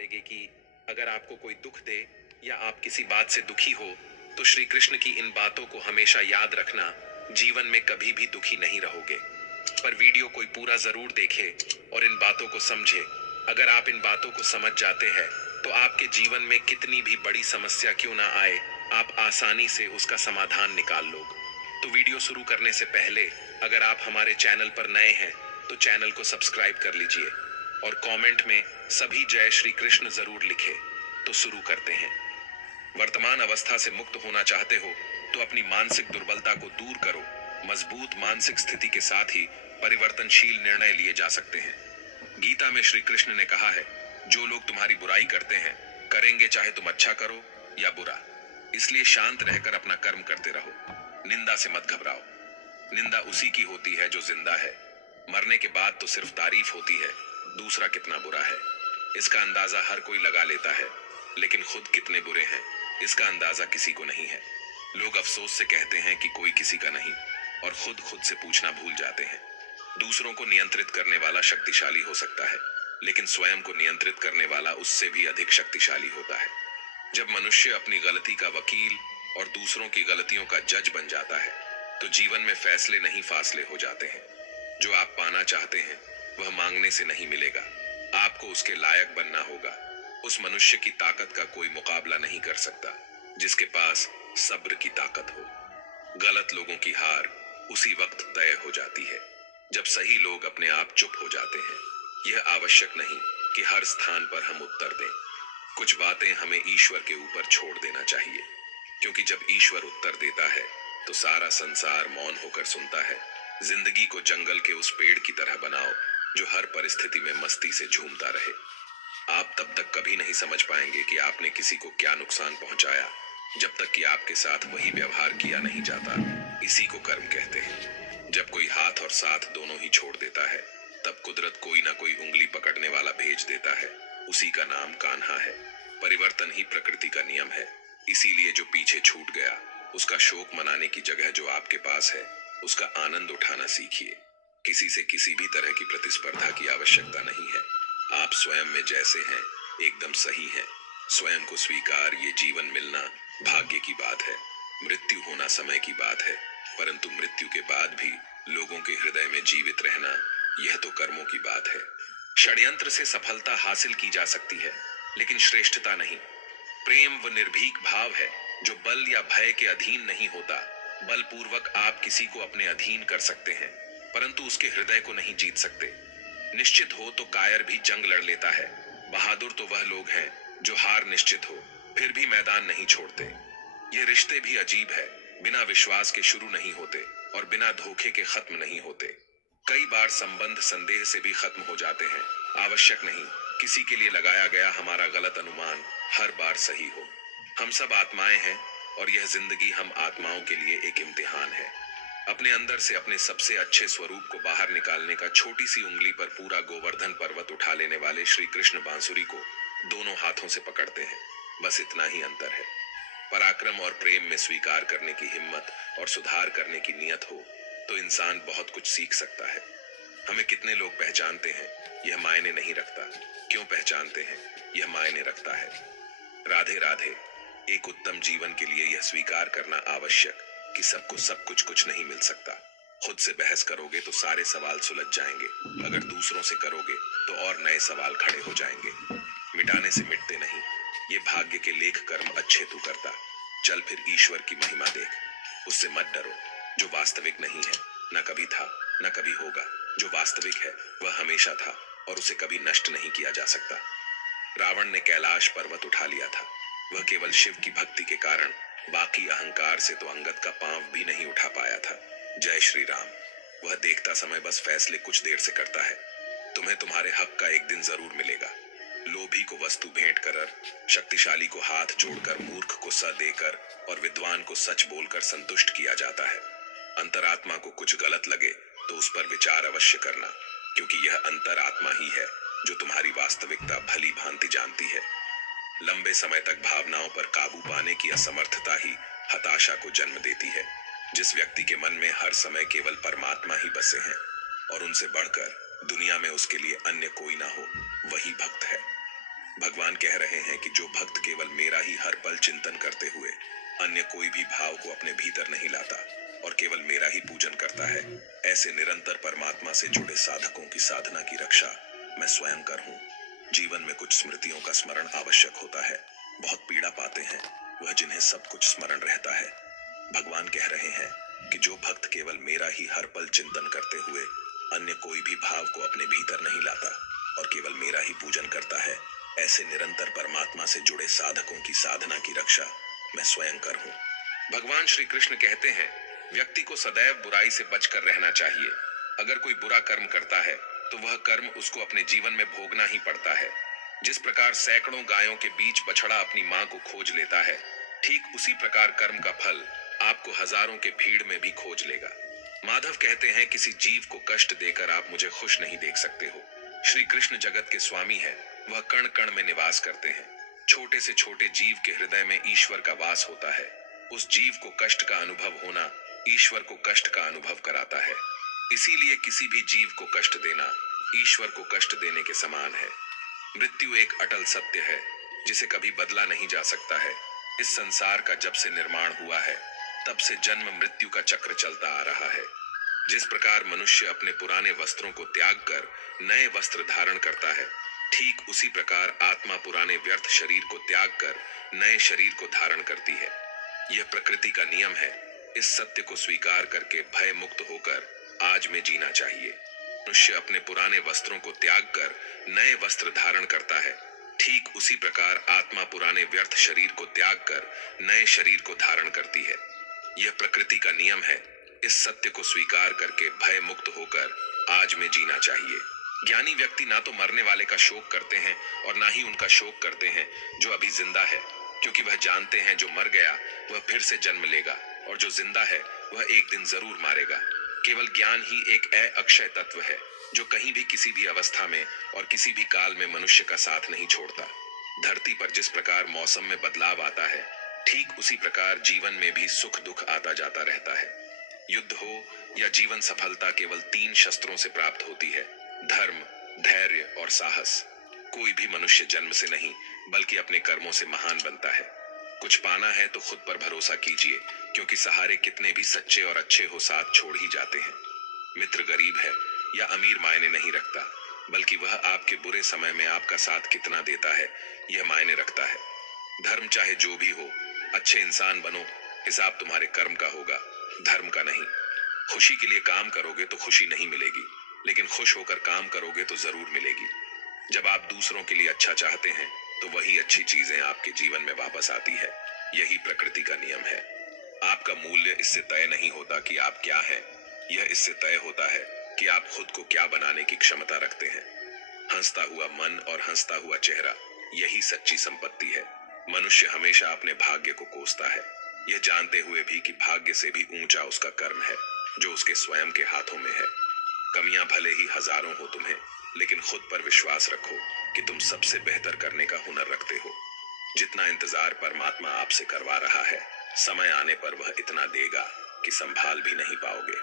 करेगी कि अगर आपको कोई दुख दे या आप किसी बात से दुखी हो, तो श्री कृष्ण की इन बातों को हमेशा याद रखना। जीवन में कभी भी दुखी नहीं रहोगे। पर वीडियो कोई पूरा जरूर देखे और इन बातों को समझे। अगर आप इन बातों को समझ जाते हैं तो आपके जीवन में कितनी भी बड़ी समस्या क्यों ना आए, आप आसानी से उसका समाधान निकाल लोगे। तो वीडियो शुरू करने से पहले अगर आप हमारे चैनल पर नए हैं तो चैनल को सब्सक्राइब कर लीजिए और कमेंट में सभी जय श्री कृष्ण जरूर लिखे। तो शुरू करते हैं। वर्तमान अवस्था से मुक्त होना चाहते हो तो अपनी मानसिक दुर्बलता को दूर करो। मजबूत मानसिक स्थिति के साथ ही परिवर्तनशील निर्णय लिए जा सकते हैं। गीता में श्री कृष्ण ने कहा है, जो लोग तुम्हारी बुराई करते हैं करेंगे, चाहे तुम अच्छा करो या बुरा। इसलिए शांत रहकर अपना कर्म करते रहो। निंदा से मत घबराओ। निंदा उसी की होती है जो जिंदा है। मरने के बाद तो सिर्फ तारीफ होती है, दूसरा कितना बुरा है इसका अंदाजा हर कोई लगा लेता है, लेकिन खुद कितने बुरे हैं इसका अंदाजा किसी को नहीं है। लोग अफसोस से कहते हैं कि कोई किसी का नहीं, और खुद से पूछना भूल जाते हैं। दूसरों को नियंत्रित करने वाला शक्तिशाली हो सकता है, लेकिन स्वयं को नियंत्रित करने वाला उससे भी अधिक शक्तिशाली होता है। जब मनुष्य अपनी गलती का वकील और दूसरों की गलतियों का जज बन जाता है तो जीवन में फैसले नहीं फासले हो जाते हैं। जो आप पाना चाहते हैं वह मांगने से नहीं मिलेगा, आपको उसके लायक बनना होगा। उस मनुष्य की ताकत का कोई मुकाबला नहीं कर सकता जिसके पास सब्र की ताकत हो। गलत लोगों की हार उसी वक्त तय हो जाती है जब सही लोग अपने आप चुप हो जाते हैं। यह आवश्यक नहीं कि हर स्थान पर हम उत्तर दें। कुछ बातें हमें ईश्वर के ऊपर छोड़ देना चाहिए, क्योंकि जब ईश्वर उत्तर देता है तो सारा संसार मौन होकर सुनता है। जिंदगी को जंगल के उस पेड़ की तरह बनाओ जो हर परिस्थिति में मस्ती से झूमता रहे। आप तब तक कभी नहीं समझ पाएंगे कि आपने किसी को क्या नुकसान पहुंचाया जब तक कि आपके साथ वही व्यवहार किया नहीं जाता। इसी को कर्म कहते हैं। जब कोई हाथ और साथ दोनों ही छोड़ देता है तब कुदरत कोई ना कोई उंगली पकड़ने वाला भेज देता है। उसी का नाम कान्हा है। परिवर्तन ही प्रकृति का नियम है। इसीलिए जो पीछे छूट गया उसका शोक मनाने की जगह जो आपके पास है उसका आनंद उठाना सीखिए। किसी से किसी भी तरह की प्रतिस्पर्धा की आवश्यकता नहीं है। आप स्वयं में जैसे हैं एकदम सही हैं। स्वयं को स्वीकार, ये जीवन मिलना भाग्य की बात है। मृत्यु होना समय की बात है, परंतु मृत्यु के बाद भी लोगों के हृदय में जीवित रहना यह तो कर्मों की बात है। षड्यंत्र से सफलता हासिल की जा सकती है, लेकिन श्रेष्ठता नहीं। प्रेम व निर्भीक भाव है जो बल या भय के अधीन नहीं होता। बलपूर्वक आप किसी को अपने अधीन कर सकते हैं, परंतु उसके हृदय को नहीं जीत सकते। निश्चित हो तो कायर भी जंग लड़ लेता है। बहादुर तो वह लोग हैं जो हार निश्चित हो फिर भी मैदान नहीं छोड़ते। ये रिश्ते भी अजीब है, बिना विश्वास के शुरू नहीं होते और बिना धोखे के खत्म नहीं होते। कई बार संबंध संदेह से भी खत्म हो जाते हैं। आवश्यक नहीं किसी के लिए लगाया गया हमारा गलत अनुमान हर बार सही हो। हम सब आत्माएं हैं और यह जिंदगी हम आत्माओं के लिए एक इम्तिहान है। अपने अंदर से अपने सबसे अच्छे स्वरूप को बाहर निकालने का छोटी सी उंगली पर पूरा गोवर्धन पर्वत उठा लेने वाले श्री कृष्ण बांसुरी को दोनों हाथों से पकड़ते हैं। बस इतना ही अंतर है। पराक्रम और प्रेम में स्वीकार करने की हिम्मत और सुधार करने की नियत हो तो इंसान बहुत कुछ सीख सकता है। हमें कितने लोग पहचानते हैं यह मायने नहीं रखता, क्यों पहचानते हैं यह मायने रखता है। राधे राधे। एक उत्तम जीवन के लिए यह स्वीकार करना आवश्यक कि सबको सब कुछ नहीं मिल सकता। खुद से बहस करोगे तो सारे सवाल सुलझ जाएंगे, अगर दूसरों से करोगे तो और नए सवाल खड़े हो जाएंगे। मिटाने से मिटते नहीं, ये भाग्य के लेख कर्म अच्छे तू करता। चल फिर ईश्वर की महिमा देख। उससे मत डरो जो वास्तविक नहीं है, न कभी था न कभी होगा। जो वास्तविक है वह हमेशा था और उसे कभी नष्ट नहीं किया जा सकता। रावण ने कैलाश पर्वत उठा लिया था, वह केवल शिव की भक्ति के कारण, बाकी अहंकार से तो अंगद का पांव भी नहीं उठा पाया था। जय श्री राम। वह देखता समय बस फैसले कुछ देर से करता है। तुम्हें तुम्हारे हक का एक दिन जरूर मिलेगा। लोभी को वस्तु भेंट कर, शक्तिशाली को हाथ जोड़कर, मूर्ख को स देकर और विद्वान को सच बोलकर संतुष्ट किया जाता है। अंतरात्मा को कुछ गलत लगे तो उस पर विचार अवश्य करना, क्योंकि यह अंतरात्मा ही है जो तुम्हारी वास्तविकता भली भांति जानती है। लंबे समय तक भावनाओं पर काबू पाने की असमर्थता ही हताशा को जन्म देती है। जिस व्यक्ति के मन में हर समय केवल परमात्मा ही बसे हैं और उनसे बढ़कर दुनिया में उसके लिए अन्य कोई ना हो, वही भक्त है। भगवान कह रहे हैं कि जो भक्त केवल मेरा ही हर पल चिंतन करते हुए अन्य कोई भी भाव को अपने भीतर नहीं लाता और केवल मेरा ही पूजन करता है, ऐसे निरंतर परमात्मा से जुड़े साधकों की साधना की रक्षा मैं स्वयं कर हूँ। जीवन में कुछ स्मृतियों का स्मरण आवश्यक होता है। बहुत पीड़ा पाते हैं वह जिन्हें सब कुछ स्मरण रहता है। भगवान कह रहे हैं कि जो भक्त केवल मेरा ही हर पल चिंतन करते हुए अन्य कोई भी भाव को अपने भीतर नहीं लाता और केवल मेरा ही पूजन करता है, ऐसे निरंतर परमात्मा से जुड़े साधकों की साधना की रक्षा मैं स्वयं कर हूँ। भगवान श्री कृष्ण कहते हैं, व्यक्ति को सदैव बुराई से बचकर रहना चाहिए। अगर कोई बुरा कर्म करता है तो वह कर्म उसको अपने जीवन में भोगना ही पड़ता है। जिस प्रकार सैकड़ों गायों के बीच बछड़ा अपनी मां को खोज लेता है, ठीक उसी प्रकार कर्म का फल आपको हजारों के भीड़ में भी खोज लेगा। माधव कहते हैं, किसी जीव को कष्ट देकर आप मुझे खुश नहीं देख सकते हो। श्री कृष्ण जगत के स्वामी है, वह कण कण में निवास करते हैं। छोटे से छोटे जीव के हृदय में ईश्वर का वास होता है। उस जीव को कष्ट का अनुभव होना ईश्वर को कष्ट का अनुभव कराता है। इसीलिए किसी भी जीव को कष्ट देना ईश्वर को कष्ट देने के समान है। मृत्यु एक अटल सत्य है जिसे कभी बदला नहीं जा सकता है। इस संसार का जब से निर्माण हुआ है तब से जन्म मृत्यु का चक्र चलता आ रहा है। जिस प्रकार मनुष्य अपने पुराने वस्त्रों को त्याग कर नए वस्त्र धारण करता है, ठीक उसी प्रकार आत्मा पुराने व्यर्थ शरीर को त्याग कर नए शरीर को धारण करती है। यह प्रकृति का नियम है। इस सत्य को स्वीकार करके भय मुक्त होकर आज में जीना चाहिए। मनुष्य अपने पुराने वस्त्रों को त्याग कर नए वस्त्र धारण करता है, ठीक उसी प्रकार आत्मा पुराने व्यर्थ शरीर को त्याग कर नए शरीर को धारण करती है। यह प्रकृति का नियम है। इस सत्य को स्वीकार करके भय मुक्त होकर आज में जीना चाहिए। ज्ञानी व्यक्ति ना तो मरने वाले का शोक करते हैं और ना ही उनका शोक करते हैं जो अभी जिंदा है, क्योंकि वह जानते हैं जो मर गया वह फिर से जन्म लेगा और जो जिंदा है वह एक दिन जरूर मारेगा। केवल ज्ञान ही एक अक्षय तत्व है जो कहीं भी किसी भी अवस्था में और किसी भी काल में मनुष्य का साथ नहीं छोड़ता। धरती पर जिस प्रकार मौसम में बदलाव आता है, ठीक उसी प्रकार जीवन में भी सुख दुख आता जाता रहता है। युद्ध हो या जीवन सफलता केवल 3 शस्त्रों से प्राप्त होती है: धर्म, धैर्य और साहस। कोई भी मनुष्य जन्म से नहीं बल्कि अपने कर्मों से महान बनता है। कुछ पाना है तो खुद पर भरोसा कीजिए, क्योंकि सहारे कितने भी सच्चे और अच्छे हो साथ छोड़ ही जाते हैं। मित्र गरीब है या अमीर मायने नहीं रखता, बल्कि वह आपके बुरे समय में आपका साथ कितना देता है यह मायने रखता है। धर्म चाहे जो भी हो, अच्छे इंसान बनो, हिसाब तुम्हारे कर्म का होगा, धर्म का नहीं। खुशी के लिए काम करोगे तो खुशी नहीं मिलेगी, लेकिन खुश होकर काम करोगे तो जरूर मिलेगी। जब आप दूसरों के लिए अच्छा चाहते हैं तो वही अच्छी चीजें आपके जीवन में वापस आती है। यही प्रकृति का नियम है। आपका मूल्य इससे तय नहीं होता कि आप क्या हैं, यह इससे तय होता है कि आप खुद को क्या बनाने की क्षमता रखते हैं। हंसता हुआ मन और हंसता हुआ चेहरा, यही सच्ची संपत्ति है। मनुष्य हमेशा अपने भाग्य को कोसता है, यह जानते हुए भी कि भाग्य से भी ऊंचा उसका कर्म है जो उसके स्वयं के हाथों में है। कमियां भले ही हजारों हो तुम्हें, लेकिन खुद पर विश्वास रखो कि तुम सबसे बेहतर करने का हुनर रखते हो। जितना इंतजार परमात्मा आपसे करवा रहा है, समय आने पर वह इतना देगा कि संभाल भी नहीं पाओगे।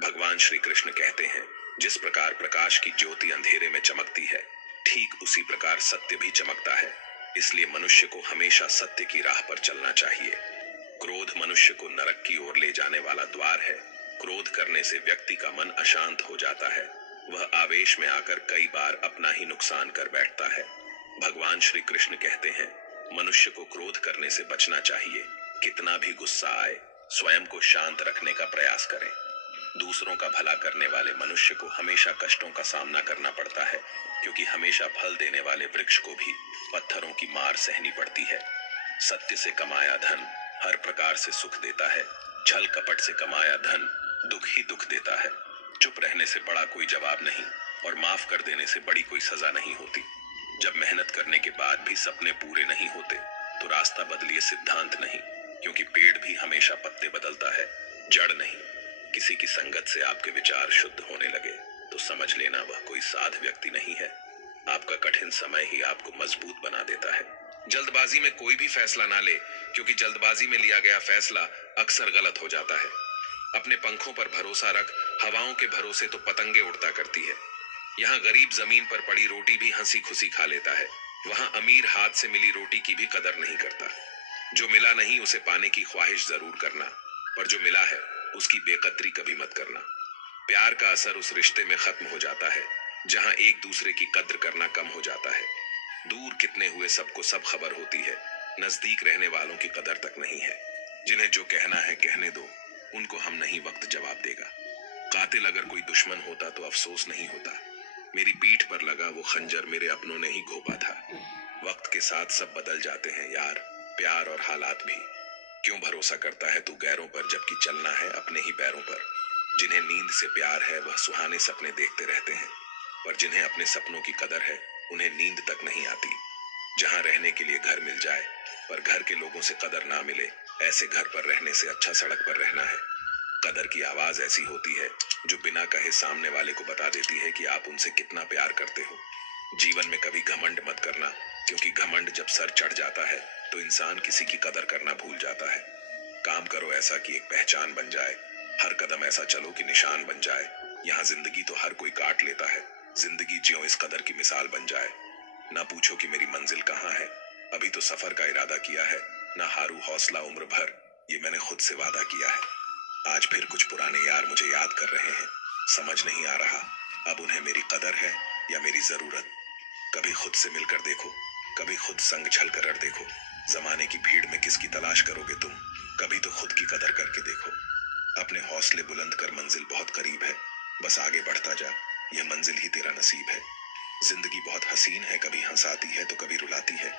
भगवान श्री कृष्ण कहते हैं, जिस प्रकार प्रकाश की ज्योति अंधेरे में चमकती है, ठीक उसी प्रकार सत्य भी चमकता है। इसलिए मनुष्य को हमेशा सत्य की राह पर चलना चाहिए। क्रोध मनुष्य को नरक की ओर ले जाने वाला द्वार है। क्रोध करने से व्यक्ति का मन अशांत हो जाता है। वह आवेश में आकर कई बार अपना ही नुकसान कर बैठता है। भगवान श्री कृष्ण कहते हैं, मनुष्य को क्रोध करने से बचना चाहिए। कितना भी गुस्सा आए, स्वयं को शांत रखने का प्रयास करें। दूसरों का भला करने वाले मनुष्य को हमेशा कष्टों का सामना करना पड़ता है, क्योंकि हमेशा फल देने वाले वृक्ष को भी पत्थरों की मार सहनी पड़ती है। सत्य से कमाया धन हर प्रकार से सुख देता है। छल कपट से कमाया धन दुख ही दुख देता है। चुप रहने से बड़ा कोई जवाब नहीं और माफ कर देने से बड़ी कोई सजा नहीं होती। जब मेहनत करने के बाद भी सपने पूरे नहीं होते तो रास्ता बदलिए, सिद्धांत नहीं, क्योंकि पेड़ भी हमेशा पत्ते बदलता है, जड़ नहीं। किसी की संगत से आपके विचार शुद्ध होने लगे तो समझ लेना वह कोई साध व्यक्ति नहीं है। आपका कठिन समय ही आपको मजबूत बना देता है। जल्दबाजी में कोई भी फैसला ना ले, क्योंकि जल्दबाजी में लिया गया फैसला अक्सर गलत हो जाता है। अपने पंखों पर भरोसा रख, हवाओं के भरोसे तो पतंगे उड़ता करती है। यहाँ गरीब जमीन पर पड़ी रोटी भी हंसी खुशी खा लेता है, वहां अमीर हाथ से मिली रोटी की भी कदर नहीं करता। जो मिला नहीं उसे पाने की ख्वाहिश जरूर करना, पर जो मिला है उसकी बेकदरी कभी मत करना। प्यार का असर उस रिश्ते में खत्म हो जाता है जहां एक दूसरे की कद्र करना कम हो जाता है। दूर कितने हुए सबको सब खबर होती है, नजदीक रहने वालों की कदर तक नहीं है। जिन्हें जो कहना है कहने दो, उनको हम नहीं वक्त जवाब देगा। कातिल अगर कोई दुश्मन होता तो अफसोस नहीं होता। मेरी पीठ पर लगा वो खंजर मेरे अपनों ने ही घोंपा था। वक्त के साथ सब बदल जाते हैं यार, प्यार और हालात भी। क्यों भरोसा करता है तू गैरों पर जबकि चलना है अपने ही पैरों पर। जिन्हें नींद से प्यार है वह सुहाने सपने देखते रहते हैं, पर जिन्हें अपने सपनों की कदर है उन्हें नींद तक नहीं आती। जहां रहने के लिए घर मिल जाए पर घर के लोगों से कदर ना मिले, ऐसे घर पर रहने से अच्छा सड़क पर रहना है। कदर की आवाज ऐसी होती है जो बिना कहे सामने वाले को बता देती है कि आप उनसे कितना प्यार करते हो। जीवन में कभी घमंड मत करना, क्योंकि घमंड जब सर चढ़ जाता है तो इंसान किसी की कदर करना भूल जाता है। काम करो ऐसा कि एक पहचान बन जाए, हर कदम ऐसा चलो कि निशान बन जाए। यहाँ जिंदगी तो हर कोई काट लेता है, जिंदगी ज्यों इस कदर की मिसाल बन जाए। ना पूछो कि मेरी मंजिल कहाँ है, अभी तो सफर का इरादा किया है। ना हारू हौसला उम्र भर, ये मैंने खुद से वादा किया है। आज फिर कुछ पुराने यार मुझे याद कर रहे हैं, समझ नहीं आ रहा अब उन्हें मेरी कदर है या मेरी जरूरत। कभी खुद से मिलकर देखो, कभी खुद संग छल कर देखो। जमाने की भीड़ में किसकी तलाश करोगे तुम, कभी तो खुद की कदर करके देखो। अपने हौसले बुलंद कर, मंजिल बहुत करीब है, बस आगे बढ़ता जा, यह मंजिल ही तेरा नसीब है। जिंदगी बहुत हसीन है, कभी हंसाती है तो कभी रुलाती है,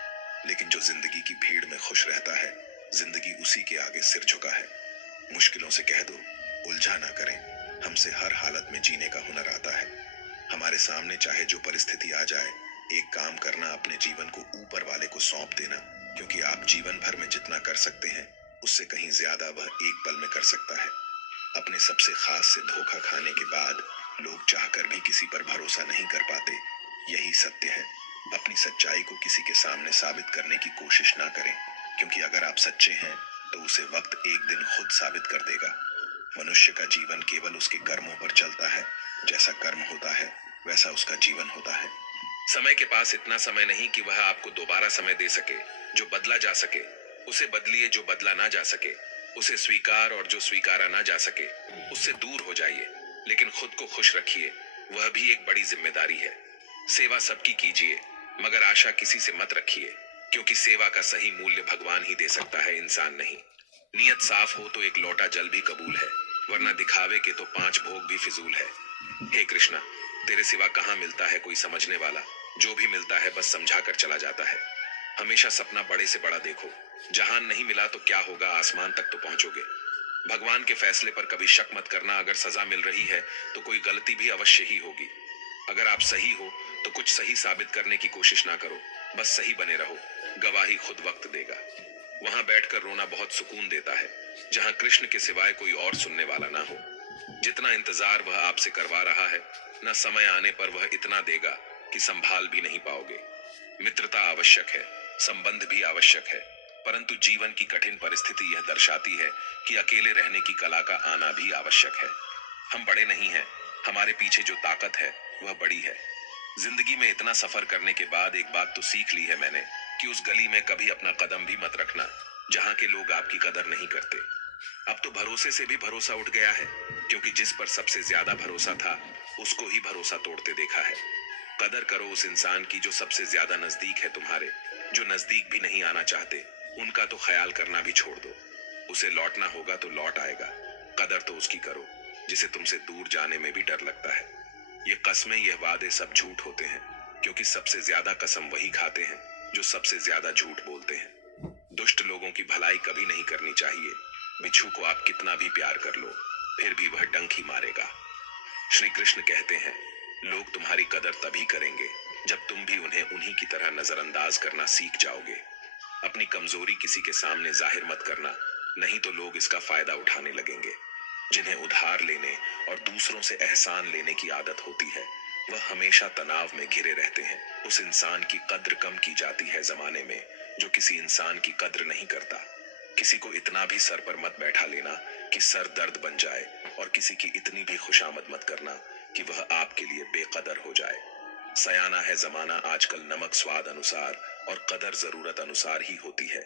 लेकिन जो जिंदगी की भीड़ में खुश रहता है, जिंदगी उसी के आगे सिर झुका है। मुश्किलों से कह दो उलझा ना करें, हमसे हर हालत में जीने का हुनर आता है। हमारे सामने चाहे जो परिस्थिति आ जाए, एक काम करना, अपने जीवन को ऊपर वाले को सौंप देना, क्योंकि आप जीवन भर में जितना कर सकते हैं उससे कहीं ज्यादा वह एक पल में कर सकता है। अपने सबसे खास से धोखा खाने के बाद लोग चाहकर भी किसी पर भरोसा नहीं कर पाते, यही सत्य है। अपनी सच्चाई को किसी के सामने साबित करने की कोशिश ना करें, क्योंकि अगर आप सच्चे हैं तो उसे वक्त एक दिन खुद साबित कर देगा। मनुष्य का जीवन केवल उसके कर्मों पर चलता है, जैसा कर्म होता है वैसा उसका जीवन होता है। समय के पास इतना समय नहीं कि वह आपको दोबारा समय दे सके। जो बदला जा सके उसे बदलिए, जो बदला ना जा सके उसे स्वीकार, और जो स्वीकारा ना जा सके उससे दूर हो जाइए। लेकिन खुद को खुश रखिए, वह भी एक बड़ी जिम्मेदारी है। सेवा सबकी कीजिए, मगर आशा किसी से मत रखिए, क्योंकि सेवा का सही मूल्य भगवान ही दे सकता है, इंसान नहीं। नियत साफ हो तो एक लोटा जल भी कबूल है, वरना दिखावे के तो 5 भोग भी फिजूल है। हे कृष्णा, तेरे सिवा कहाँ मिलता है कोई समझने वाला, जो भी मिलता है बस समझा कर चला जाता है। हमेशा सपना बड़े से बड़ा देखो, जहान नहीं मिला तो क्या होगा, आसमान तक तो पहुंचोगे। भगवान के फैसले पर कभी शक मत करना, अगर सजा मिल रही है तो कोई गलती भी अवश्य ही होगी। अगर आप सही हो तो कुछ सही साबित करने की कोशिश ना करो, बस सही बने रहो, गवाही खुद वक्त देगा। वहां बैठकर रोना बहुत सुकून देता है, जहां कृष्ण के सिवाय कोई और सुनने वाला ना हो। जितना इंतजार वह आपसे करवा रहा है, न समय आने पर वह इतना देगा कि संभाल भी नहीं पाओगे। मित्रता आवश्यक है, संबंध भी आवश्यक है, परंतु जीवन की कठिन परिस्थिति यह दर्शाती है कि अकेले रहने की कला का आना भी आवश्यक है। हम बड़े नहीं हैं, हमारे पीछे जो ताकत है वह बड़ी है। जिंदगी में इतना सफर करने के बाद एक बात तो सीख ली है मैंने, कि उस गली में कभी अपना कदम भी मत रखना जहां के लोग आपकी कदर नहीं करते। अब तो भरोसे से भी भरोसा उठ गया है, क्योंकि जिस पर सबसे ज्यादा भरोसा था उसको ही भरोसा तोड़ते देखा है। कदर करो उस इंसान की जो सबसे ज्यादा नजदीक है तुम्हारे। जो नजदीक भी नहीं आना चाहते उनका तो ख्याल करना भी छोड़ दो, उसे लौटना होगा तो लौट आएगा। कदर तो उसकी करो जिसे तुमसे दूर जाने में भी डर लगता है। ये कस्में, यह वादे सब झूठ होते हैं, क्योंकि सबसे ज्यादा कसम वही खाते हैं जो सबसे ज्यादा झूठ बोलते हैं। दुष्ट लोगों की भलाई कभी नहीं करनी चाहिए। बिच्छू को आप कितना भी प्यार कर लो, फिर भी वह डंक ही मारेगा। श्री कृष्ण कहते हैं, लोग तुम्हारी कदर तभी करेंगे जब तुम भी उन्हें उन्हीं की तरह नजरअंदाज करना सीख जाओगे। अपनी कमजोरी किसी के सामने जाहिर मत करना, नहीं तो लोग इसका फायदा उठाने लगेंगे। जिन्हें उधार लेने और दूसरों से एहसान लेने की आदत होती है, वह हमेशा तनाव में घिरे रहते हैं। उस इंसान की कद्र कम की जाती है जमाने में जो किसी इंसान की कद्र नहीं करता। किसी को इतना भी सर पर मत बैठा लेना कि सर दर्द बन जाए, और किसी की इतनी भी खुशामद मत करना कि वह आपके लिए बेकदर हो जाए। सयाना है जमाना आजकल, नमक स्वाद अनुसार और कदर जरूरत अनुसार ही होती है।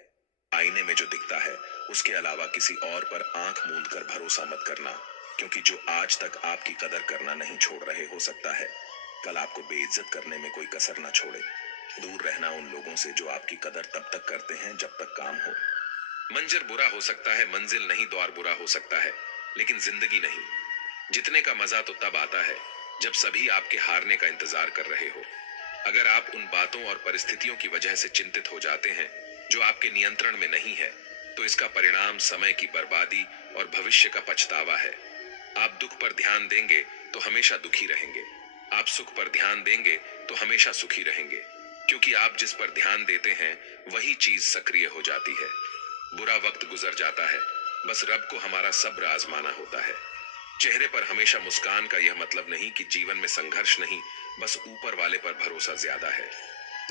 आईने में जो दिखता है उसके अलावा किसी और पर आंख मूंद कर भरोसा मत करना, क्योंकि जो आज तक आपकी कदर करना नहीं छोड़ रहे हो सकता है कल आपको बेइज्जत करने में कोई कसर ना छोड़े। दूर रहना उन लोगों से जो आपकी कदर तब तक करते हैं जब तक काम हो। मंजर बुरा हो सकता है, मंजिल नहीं द्वार बुरा हो सकता है, लेकिन जिंदगी नहीं। जीतने का मजा तो तब आता है जब सभी आपके हारने का इंतजार कर रहे हो। अगर आप उन बातों और परिस्थितियों की वजह से चिंतित हो जाते हैं जो आपके नियंत्रण में नहीं है, तो इसका परिणाम समय की बर्बादी और भविष्य का पछतावा है। आप दुख पर ध्यान देंगे तो हमेशा दुखी रहेंगे, आप सुख पर ध्यान देंगे तो हमेशा सुखी रहेंगे, क्योंकि आप जिस पर ध्यान देते हैं वही चीज सक्रिय हो जाती है। बुरा वक्त गुजर जाता है, बस रब को हमारा सब्र आजमाना होता है। चेहरे पर हमेशा मुस्कान का यह मतलब नहीं कि जीवन में संघर्ष नहीं, बस ऊपर वाले पर भरोसा ज्यादा है।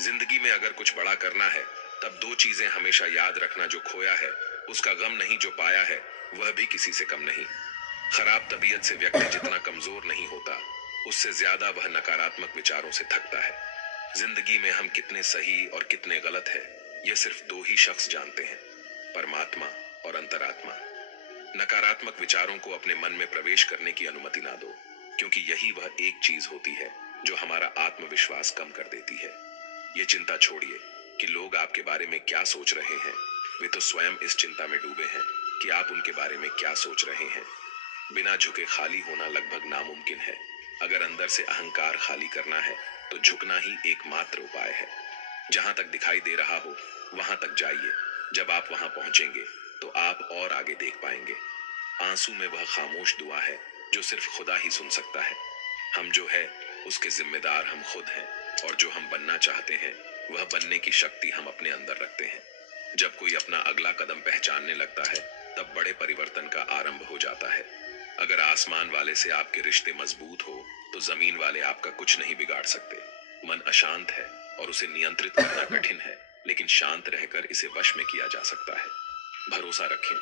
जिंदगी में अगर कुछ बड़ा करना है तब दो चीजें हमेशा याद रखना, जो खोया है उसका गम नहीं, जो पाया है वह भी किसी से कम नहीं। खराब तबीयत से व्यक्ति जितना कमजोर नहीं होता, उससे ज्यादा वह नकारात्मक विचारों से थकता है। जिंदगी में हम कितने सही और कितने गलत है यह सिर्फ दो ही शख्स जानते हैं, परमात्मा और अंतरात्मा। नकारात्मक विचारों को अपने मन में प्रवेश करने की अनुमति ना दो, क्योंकि यही वह एक चीज होती है जो हमारा आत्मविश्वास कम कर देती है। ये चिंता छोड़िए कि लोग आपके बारे में क्या सोच रहे हैं, वे तो स्वयं इस चिंता में डूबे हैं कि आप उनके बारे में क्या सोच रहे हैं। बिना झुके खाली होना लगभग नामुमकिन है। अगर अंदर से अहंकार खाली करना है तो झुकना ही एकमात्र उपाय है। जहां तक दिखाई दे रहा हो वहां तक जाइए। जब आप वहां पहुंचेंगे तो आप और आगे देख पाएंगे। आंसू में वह खामोश दुआ है जो सिर्फ खुदा ही सुन सकता है। हम जो है उसके जिम्मेदार हम खुद हैं, और जो हम बनना चाहते हैं वह बनने की शक्ति हम अपने अंदर रखते हैं। जब कोई अपना अगला कदम पहचानने लगता है तब बड़े परिवर्तन का आरंभ हो जाता है। अगर आसमान वाले से आपके रिश्ते मजबूत हो तो जमीन वाले आपका कुछ नहीं बिगाड़ सकते। मन अशांत है और उसे नियंत्रित करना कठिन है, लेकिन शांत रहकर इसे वश में किया जा सकता है। भरोसा रखें,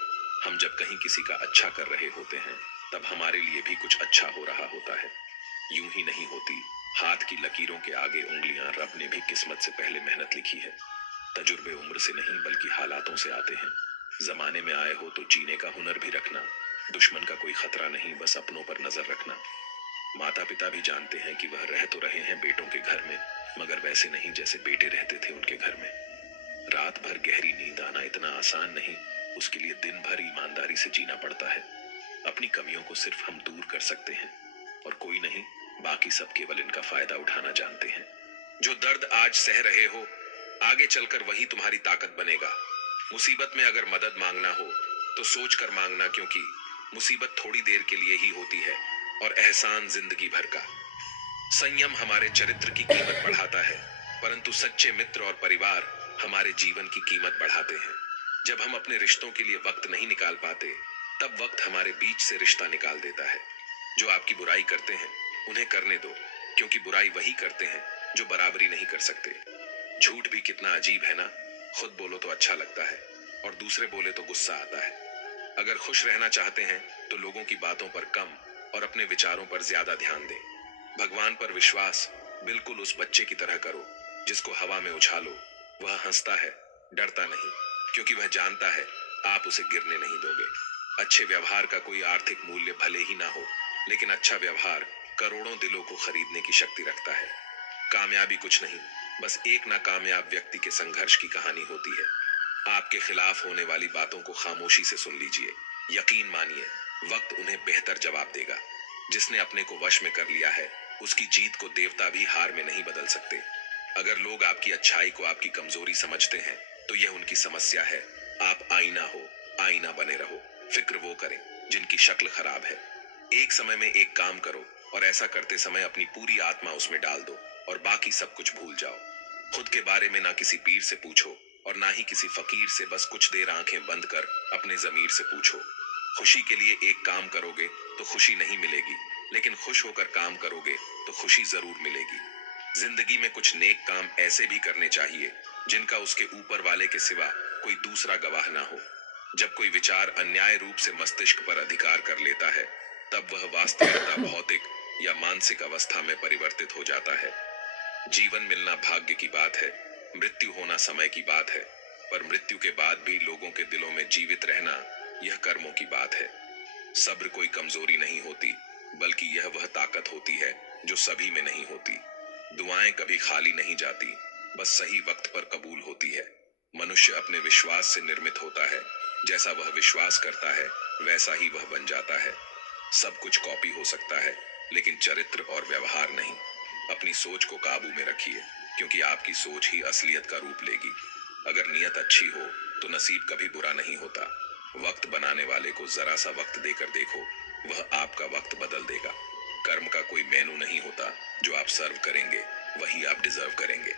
हम जब कहीं किसी का अच्छा कर रहे होते हैं तब हमारे लिए भी कुछ अच्छा हो रहा होता है। यूं ही नहीं होती। हाथ की लकीरों के आगे उंगलियां रब ने भी किस्मत से पहले मेहनत लिखी है। तजुर्बे उम्र से नहीं बल्कि हालातों से आते हैं। जमाने में आए हो तो जीने का हुनर भी रखना। दुश्मन का कोई खतरा नहीं, बस अपनों पर नजर रखना। माता पिता भी जानते हैं कि वह रह तो रहे हैं बेटों के घर में, मगर वैसे नहीं जैसे बेटे रहते थे उनके घर में। रात भर गहरी नींद आना इतना आसान नहीं, उसके लिए दिन भर ईमानदारी से जीना पड़ता है। अपनी कमियों को सिर्फ हम दूर कर सकते हैं, और कोई नहीं, बाकी सब केवल इनका फायदा उठाना जानते हैं। जो दर्द आज सह रहे हो आगे चलकर वही तुम्हारी ताकत बनेगा। मुसीबत में अगर मदद मांगना हो तो सोच कर मांगना, क्योंकि मुसीबत थोड़ी देर के लिए ही होती है और एहसान जिंदगी भर का। संयम हमारे चरित्र की कीमत बढ़ाता है, परंतु सच्चे मित्र और परिवार हमारे जीवन की कीमत बढ़ाते हैं। जब हम अपने रिश्तों के लिए वक्त नहीं निकाल पाते तब वक्त हमारे बीच से रिश्ता निकाल देता है। जो आपकी बुराई करते हैं उन्हें करने दो, क्योंकि बुराई वही करते हैं जो बराबरी नहीं कर सकते। झूठ भी कितना अजीब है ना, खुद बोलो तो अच्छा लगता है और दूसरे बोले तो गुस्सा आता है। अगर खुश रहना चाहते हैं तो लोगों की बातों पर कम और अपने विचारों पर ज्यादा ध्यान दें। भगवान पर विश्वास बिल्कुल उस बच्चे की तरह करो जिसको हवा में उछालो। वह हंसता है, डरता नहीं, क्योंकि वह जानता है आप उसे गिरने नहीं दोगे। अच्छे व्यवहार का कोई आर्थिक मूल्य भले ही ना हो, लेकिन अच्छा व्यवहार करोड़ों दिलों को खरीदने की शक्ति रखता है। कामयाबी कुछ नहीं, बस एक नाकामयाब व्यक्ति के संघर्ष की कहानी होती है। आपके खिलाफ होने वाली बातों को खामोशी से सुन लीजिए। यकीन मानिए, वक्त उन्हें बेहतर जवाब देगा। जिसने अपने को वश में कर लिया है उसकी जीत को देवता भी हार में नहीं बदल सकते। अगर लोग आपकी अच्छाई को आपकी कमजोरी समझते हैं तो यह उनकी समस्या है। आप आईना हो, आईना बने रहो। फिक्र वो करें जिनकी शक्ल खराब है। एक समय में एक काम करो और ऐसा करते समय अपनी पूरी आत्मा उसमें डाल दो और बाकी सब कुछ भूल जाओ। खुद के बारे में ना किसी पीर से पूछो और ना ही किसी फकीर से। बस कुछ देर आंखें बंद कर अपने जमीर से पूछो। खुशी के लिए एक काम करोगे तो खुशी नहीं मिलेगी, लेकिन खुश होकर काम करोगे तो खुशी जरूर मिलेगी। जिंदगी में कुछ नेक काम ऐसे भी करने चाहिए जिनका उसके ऊपर वाले के सिवा कोई दूसरा गवाह ना हो। जब कोई विचार अन्याय रूप से मस्तिष्क पर अधिकार कर लेता है तब वह वास्तविकता भौतिक या मानसिक अवस्था में परिवर्तित हो जाता है। जीवन मिलना भाग्य की बात है, मृत्यु होना समय की बात है, पर मृत्यु के बाद भी लोगों के दिलों में जीवित रहना यह कर्मों की बात है। सब्र कोई कमजोरी नहीं होती, बल्कि यह वह ताकत होती है जो सभी में नहीं होती। दुआएं कभी खाली नहीं जाती, बस सही वक्त पर कबूल होती है। मनुष्य अपने विश्वास से निर्मित होता है, जैसा वह विश्वास करता है वैसा ही वह बन जाता है। सब कुछ कॉपी हो सकता है, लेकिन चरित्र और व्यवहार नहीं। अपनी सोच को काबू में रखिए, क्योंकि आपकी सोच ही असलियत का रूप लेगी। अगर नियत अच्छी हो तो नसीब कभी बुरा नहीं होता। वक्त बनाने वाले को जरा सा वक्त देकर देखो, वह आपका वक्त बदल देगा। कर्म का कोई मेनू नहीं होता, जो आप सर्व करेंगे वही आप डिजर्व करेंगे।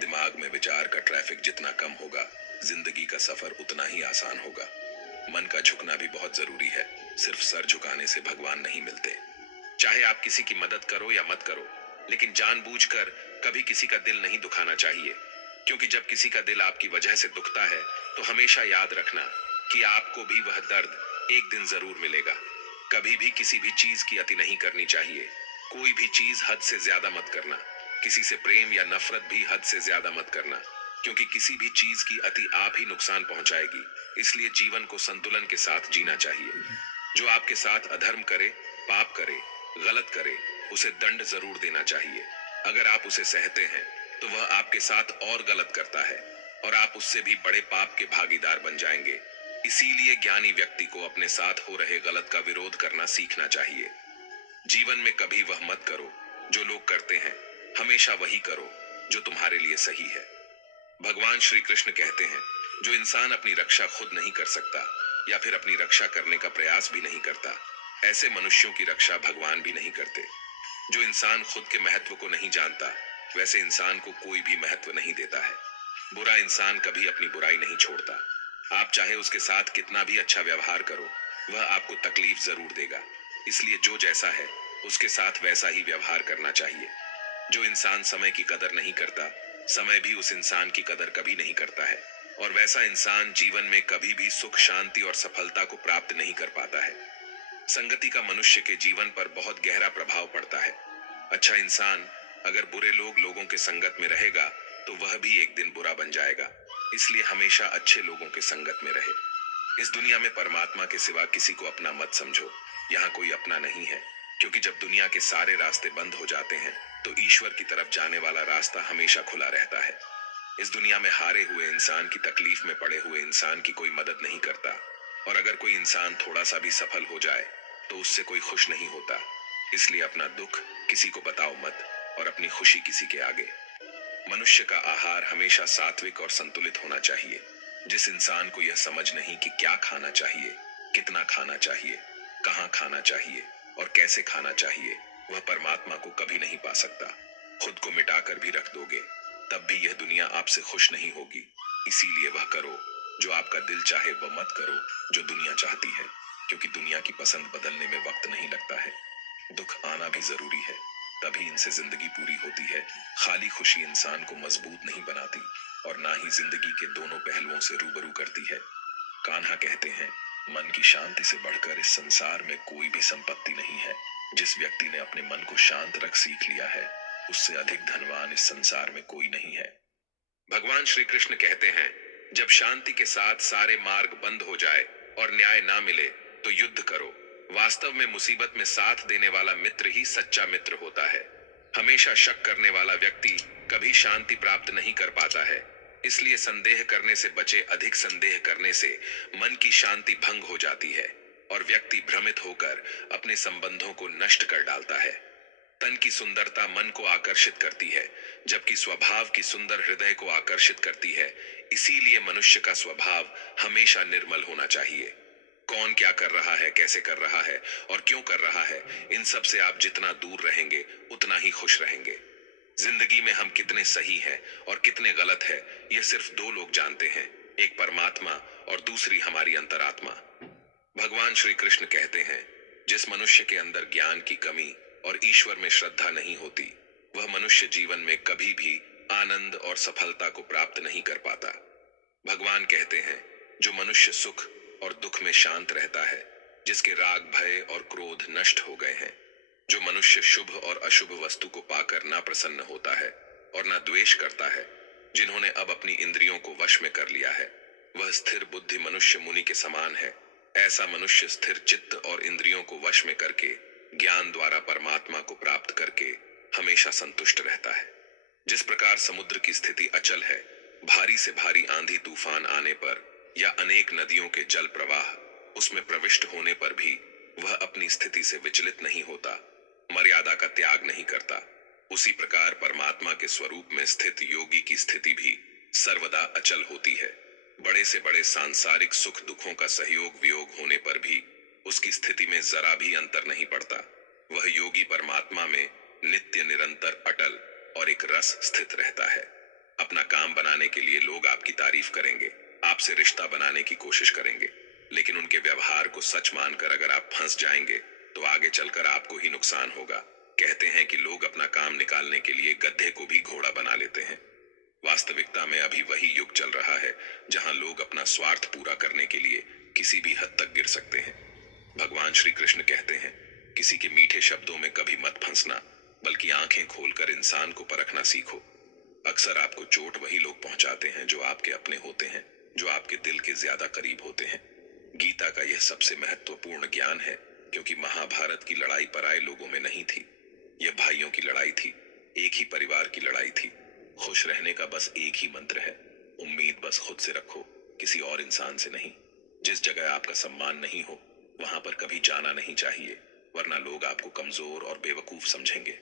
दिमाग में विचार का ट्रैफिक जितना कम होगा, जिंदगी का सफर उतना ही आसान होगा। मन का झुकना भी बहुत जरूरी है, सिर्फ सर झुकाने से भगवान नहीं मिलते। चाहे आप किसी की मदद करो या मत करो, लेकिन जानबूझकर कभी किसी का दिल नहीं दुखाना चाहिए, क्योंकि जब किसी का दिल आपकी वजह से दुखता है तो हमेशा याद रखना कि आपको भी वह दर्द एक दिन जरूर मिलेगा। कभी भी किसी भी चीज की अति नहीं करनी चाहिए। कोई भी चीज हद से ज्यादा मत करना। किसी से प्रेम या नफरत भी हद से ज्यादा मत करना, क्योंकि किसी भी चीज की अति आप ही नुकसान पहुंचाएगी। इसलिए जीवन को संतुलन के साथ जीना चाहिए। जो आपके साथ अधर्म करे, पाप करे, गलत करे, उसे दंड जरूर देना चाहिए। अगर आप उसे सहते हैं तो वह आपके साथ और गलत करता है और आप उससे भी बड़े पाप के भागीदार बन जाएंगे। इसीलिए ज्ञानी व्यक्ति को अपने साथ हो रहे गलत का विरोध करना सीखना चाहिए। जीवन में कभी वह मत करो जो लोग करते हैं, हमेशा वही करो जो तुम्हारे लिए सही है। भगवान श्री कृष्ण कहते हैं, जो इंसान अपनी रक्षा खुद नहीं कर सकता या फिर अपनी रक्षा करने का प्रयास भी नहीं करता, ऐसे मनुष्यों की रक्षा भगवान भी नहीं करते। जो इंसान खुद के महत्व को नहीं जानता, वैसे इंसान को कोई भी महत्व नहीं देता है। बुरा इंसान कभी अपनी बुराई नहीं छोड़ता। आप चाहे उसके साथ कितना भी अच्छा व्यवहार करो, वह आपको तकलीफ जरूर देगा। इसलिए जो जैसा है उसके साथ वैसा ही व्यवहार करना चाहिए। जो इंसान समय की कदर नहीं करता, समय भी उस इंसान की कदर कभी नहीं करता है, और वैसा इंसान जीवन में कभी भी सुख, शांति और सफलता को प्राप्त नहीं कर पाता है। संगति का मनुष्य के जीवन पर बहुत गहरा प्रभाव पड़ता है। अच्छा इंसान अगर बुरे लोगों के संगत में रहेगा तो वह भी एक दिन बुरा बन जाएगा। इसलिए हमेशा अच्छे लोगों के संगत में रहे। इस दुनिया में परमात्मा के सिवा किसी को अपना मत समझो। यहाँ कोई अपना नहीं है, क्योंकि जब दुनिया के सारे रास्ते बंद हो जाते हैं तो ईश्वर की तरफ जाने वाला रास्ता हमेशा खुला रहता है। इस दुनिया में हारे हुए इंसान की तकलीफ में पड़े हुए इंसान की कोई मदद नहीं करता, और अगर कोई इंसान थोड़ा सा भी सफल हो जाए तो उससे कोई खुश नहीं होता। इसलिए अपना दुख किसी को बताओ मत और अपनी खुशी किसी के आगे। मनुष्य का आहार हमेशा सात्विक और संतुलित होना चाहिए। जिस इंसान को यह समझ नहीं कि क्या खाना चाहिए, कितना खाना चाहिए, कहाँ खाना चाहिए और कैसे खाना चाहिए, वह परमात्मा को कभी नहीं पा सकता। खुद को मिटाकर भी रख दोगे तब भी यह दुनिया आपसे खुश नहीं होगी। इसीलिए वह करो जो आपका दिल चाहे, वह मत करो जो दुनिया चाहती है, क्योंकि दुनिया की पसंद बदलने में वक्त नहीं लगता है। दुख आना भी जरूरी है, तभी इनसे जिंदगी पूरी होती है। खाली खुशी इंसान को मजबूत नहीं बनाती और ना ही जिंदगी के दोनों पहलुओं से रूबरू करती है। कान्हा कहते हैं, मन की शांति से बढ़कर इस संसार में कोई भी संपत्ति नहीं है। जिस व्यक्ति ने अपने मन को शांत रख सीख लिया है, उससे अधिक धनवान इस संसार में कोई नहीं है। भगवान श्री कृष्ण कहते हैं, जब शांति के साथ सारे मार्ग बंद हो जाए और न्याय ना मिले तो युद्ध करो। वास्तव में मुसीबत में साथ देने वाला मित्र ही सच्चा मित्र होता है। हमेशा शक करने वाला व्यक्ति कभी शांति प्राप्त नहीं कर पाता है। इसलिए संदेह करने से बचे, अधिक संदेह करने से मन की शांति भंग हो जाती है और व्यक्ति भ्रमित होकर अपने संबंधों को नष्ट कर डालता है। तन की सुंदरता मन को आकर्षित करती है, जबकि स्वभाव की सुंदर हृदय को आकर्षित करती है। इसीलिए मनुष्य का स्वभाव हमेशा निर्मल होना चाहिए। कौन क्या कर रहा है, कैसे कर रहा है और क्यों कर रहा है, इन सब से आप जितना दूर रहेंगे उतना ही खुश रहेंगे। जिंदगी में हम कितने सही हैं और कितने गलत है, यह सिर्फ दो लोग जानते हैं, एक परमात्मा और दूसरी हमारी अंतरात्मा। भगवान श्री कृष्ण कहते हैं, जिस मनुष्य के अंदर ज्ञान की कमी और ईश्वर में श्रद्धा नहीं होती, वह मनुष्य जीवन में कभी भी आनंद और सफलता को प्राप्त नहीं कर पाता। भगवान कहते हैं, जो मनुष्य सुख और दुख में शांत रहता है, जिसके राग, भय और क्रोध नष्ट हो गए हैं, जो मनुष्य शुभ और अशुभ वस्तु को पाकर ना प्रसन्न होता है, और न द्वेष करता है। जिन्होंने अब अपनी इंद्रियों को वश में कर लिया है, वह स्थिर बुद्धि मनुष्य मुनि के समान है। ऐसा मनुष्य स्थिर चित्त और इंद्रियों को वश में करके ज्ञान द्वारा परमात्मा को प्राप्त करके हमेशा संतुष्ट रहता है। जिस प्रकार समुद्र की स्थिति अचल है, भारी से भारी आंधी तूफान आने पर या अनेक नदियों के जल प्रवाह उसमें प्रविष्ट होने पर भी वह अपनी स्थिति से विचलित नहीं होता, मर्यादा का त्याग नहीं करता, उसी प्रकार परमात्मा के स्वरूप में स्थित योगी की स्थिति भी सर्वदा अचल होती है। बड़े से बड़े सांसारिक सुख दुखों का सहयोग वियोग होने पर भी उसकी स्थिति में जरा भी अंतर नहीं पड़ता। वह योगी परमात्मा में नित्य निरंतर अटल और एक रस स्थित रहता है। अपना काम बनाने के लिए लोग आपकी तारीफ करेंगे, आपसे रिश्ता बनाने की कोशिश करेंगे, लेकिन उनके व्यवहार को सच मानकर अगर आप फंस जाएंगे तो आगे चलकर आपको ही नुकसान होगा। कहते हैं कि लोग अपना काम निकालने के लिए गधे को भी घोड़ा बना लेते हैं। वास्तविकता में अभी वही युग चल रहा है जहां लोग अपना स्वार्थ पूरा करने के लिए किसी भी हद तक गिर सकते हैं। भगवान श्री कृष्ण कहते हैं, किसी के मीठे शब्दों में कभी मत फंसना, बल्कि आंखें खोलकर इंसान को परखना सीखो। अक्सर आपको चोट वही लोग पहुंचाते हैं जो आपके अपने होते हैं, जो आपके दिल के ज्यादा करीब होते हैं। गीता का यह सबसे महत्वपूर्ण ज्ञान है, क्योंकि महाभारत की लड़ाई पराये लोगों में नहीं थी। यह भाइयों की लड़ाई थी, एक ही परिवार की लड़ाई थी। खुश रहने का बस एक ही मंत्र है, उम्मीद बस खुद से रखो, किसी और इंसान से नहीं। जिस जगह आपका सम्मान नहीं हो वहां पर कभी जाना नहीं चाहिए, वरना लोग आपको कमजोर और बेवकूफ समझेंगे।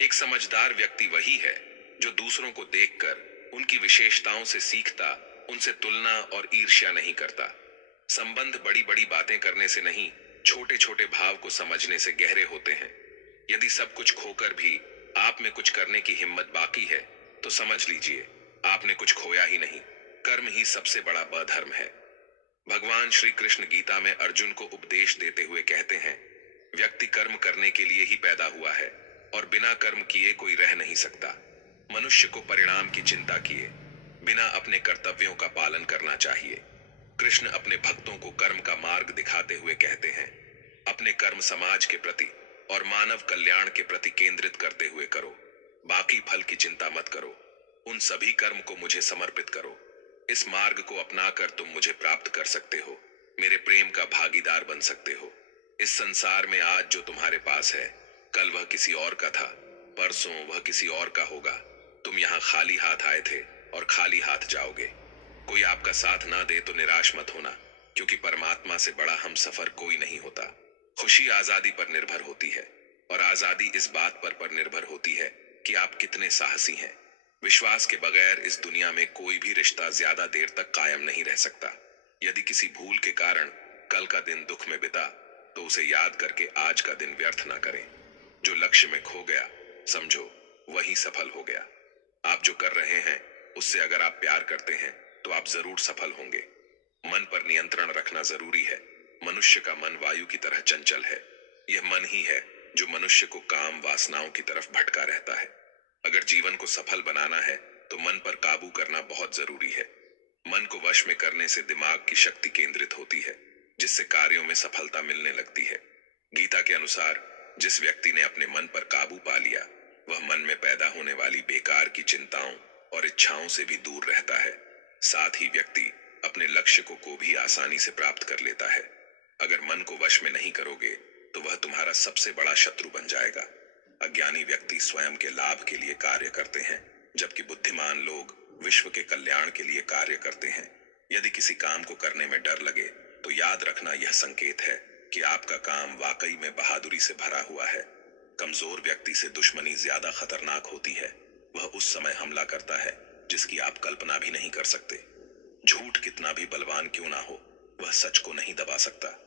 एक समझदार व्यक्ति वही है जो दूसरों को देखकर उनकी विशेषताओं से सीखता, उनसे तुलना और ईर्ष्या नहीं करता। संबंध बड़ी बड़ी बातें करने से नहीं, छोटे छोटे भाव को समझने से गहरे होते हैं। यदि सब कुछ खोकर भी आप में कुछ करने की हिम्मत बाकी है तो समझ लीजिए आपने कुछ खोया ही नहीं। कर्म ही सबसे बड़ा अधर्म है। भगवान श्री कृष्ण गीता में अर्जुन को उपदेश देते हुए कहते हैं, व्यक्ति कर्म करने के लिए ही पैदा हुआ है और बिना कर्म किए कोई रह नहीं सकता। मनुष्य को परिणाम की चिंता किए बिना अपने कर्तव्यों का पालन करना चाहिए। कृष्ण अपने भक्तों को कर्म का मार्ग दिखाते हुए कहते हैं, अपने कर्म समाज के प्रति और मानव कल्याण के प्रति केंद्रित करते हुए करो। बाकी फल की चिंता मत करो, उन सभी कर्म को मुझे समर्पित करो। इस मार्ग को अपनाकर तुम मुझे प्राप्त कर सकते हो, मेरे प्रेम का भागीदार बन सकते हो। इस संसार में आज जो तुम्हारे पास है, कल वह किसी और का था, परसों वह किसी और का होगा। तुम यहाँ खाली हाथ आए थे और खाली हाथ जाओगे। कोई आपका साथ ना दे तो निराश मत होना, क्योंकि परमात्मा से बड़ा हम सफर कोई नहीं होता। खुशी आजादी पर निर्भर होती है और आजादी इस बात पर निर्भर होती है कि आप कितने साहसी हैं। विश्वास के बगैर इस दुनिया में कोई भी रिश्ता ज्यादा देर तक कायम नहीं रह सकता। यदि किसी भूल के कारण कल का दिन दुख में बिता तो उसे याद करके आज का दिन व्यर्थ ना करें। जो लक्ष्य में खो गया समझो वही सफल हो गया। आप जो कर रहे हैं उससे अगर आप प्यार करते हैं तो आप जरूर सफल होंगे। मन पर नियंत्रण रखना जरूरी है। मनुष्य का मन वायु की तरह चंचल है। यह मन ही है जो मनुष्य को काम वासनाओं की तरफ भटका रहता है। अगर जीवन को सफल बनाना है तो मन पर काबू करना बहुत जरूरी है। मन को वश में करने से दिमाग की शक्ति केंद्रित होती है, जिससे कार्यों में सफलता मिलने लगती है। गीता के अनुसार जिस व्यक्ति ने अपने मन पर काबू पा लिया, वह मन में पैदा होने वाली बेकार की चिंताओं और इच्छाओं से भी दूर रहता है। साथ ही व्यक्ति अपने लक्ष्य को भी आसानी से प्राप्त कर लेता है। अगर मन को वश में नहीं करोगे तो वह तुम्हारा सबसे बड़ा शत्रु बन जाएगा। अज्ञानी व्यक्ति स्वयं के लाभ के लिए कार्य करते हैं, जबकि बुद्धिमान लोग विश्व के कल्याण के लिए कार्य करते हैं। यदि किसी काम को करने में डर लगे तो याद रखना यह संकेत है कि आपका काम वाकई में बहादुरी से भरा हुआ है। कमजोर व्यक्ति से दुश्मनी ज्यादा खतरनाक होती है। वह उस समय हमला करता है जिसकी आप कल्पना भी नहीं कर सकते। झूठ कितना भी बलवान क्यों ना हो, वह सच को नहीं दबा सकता।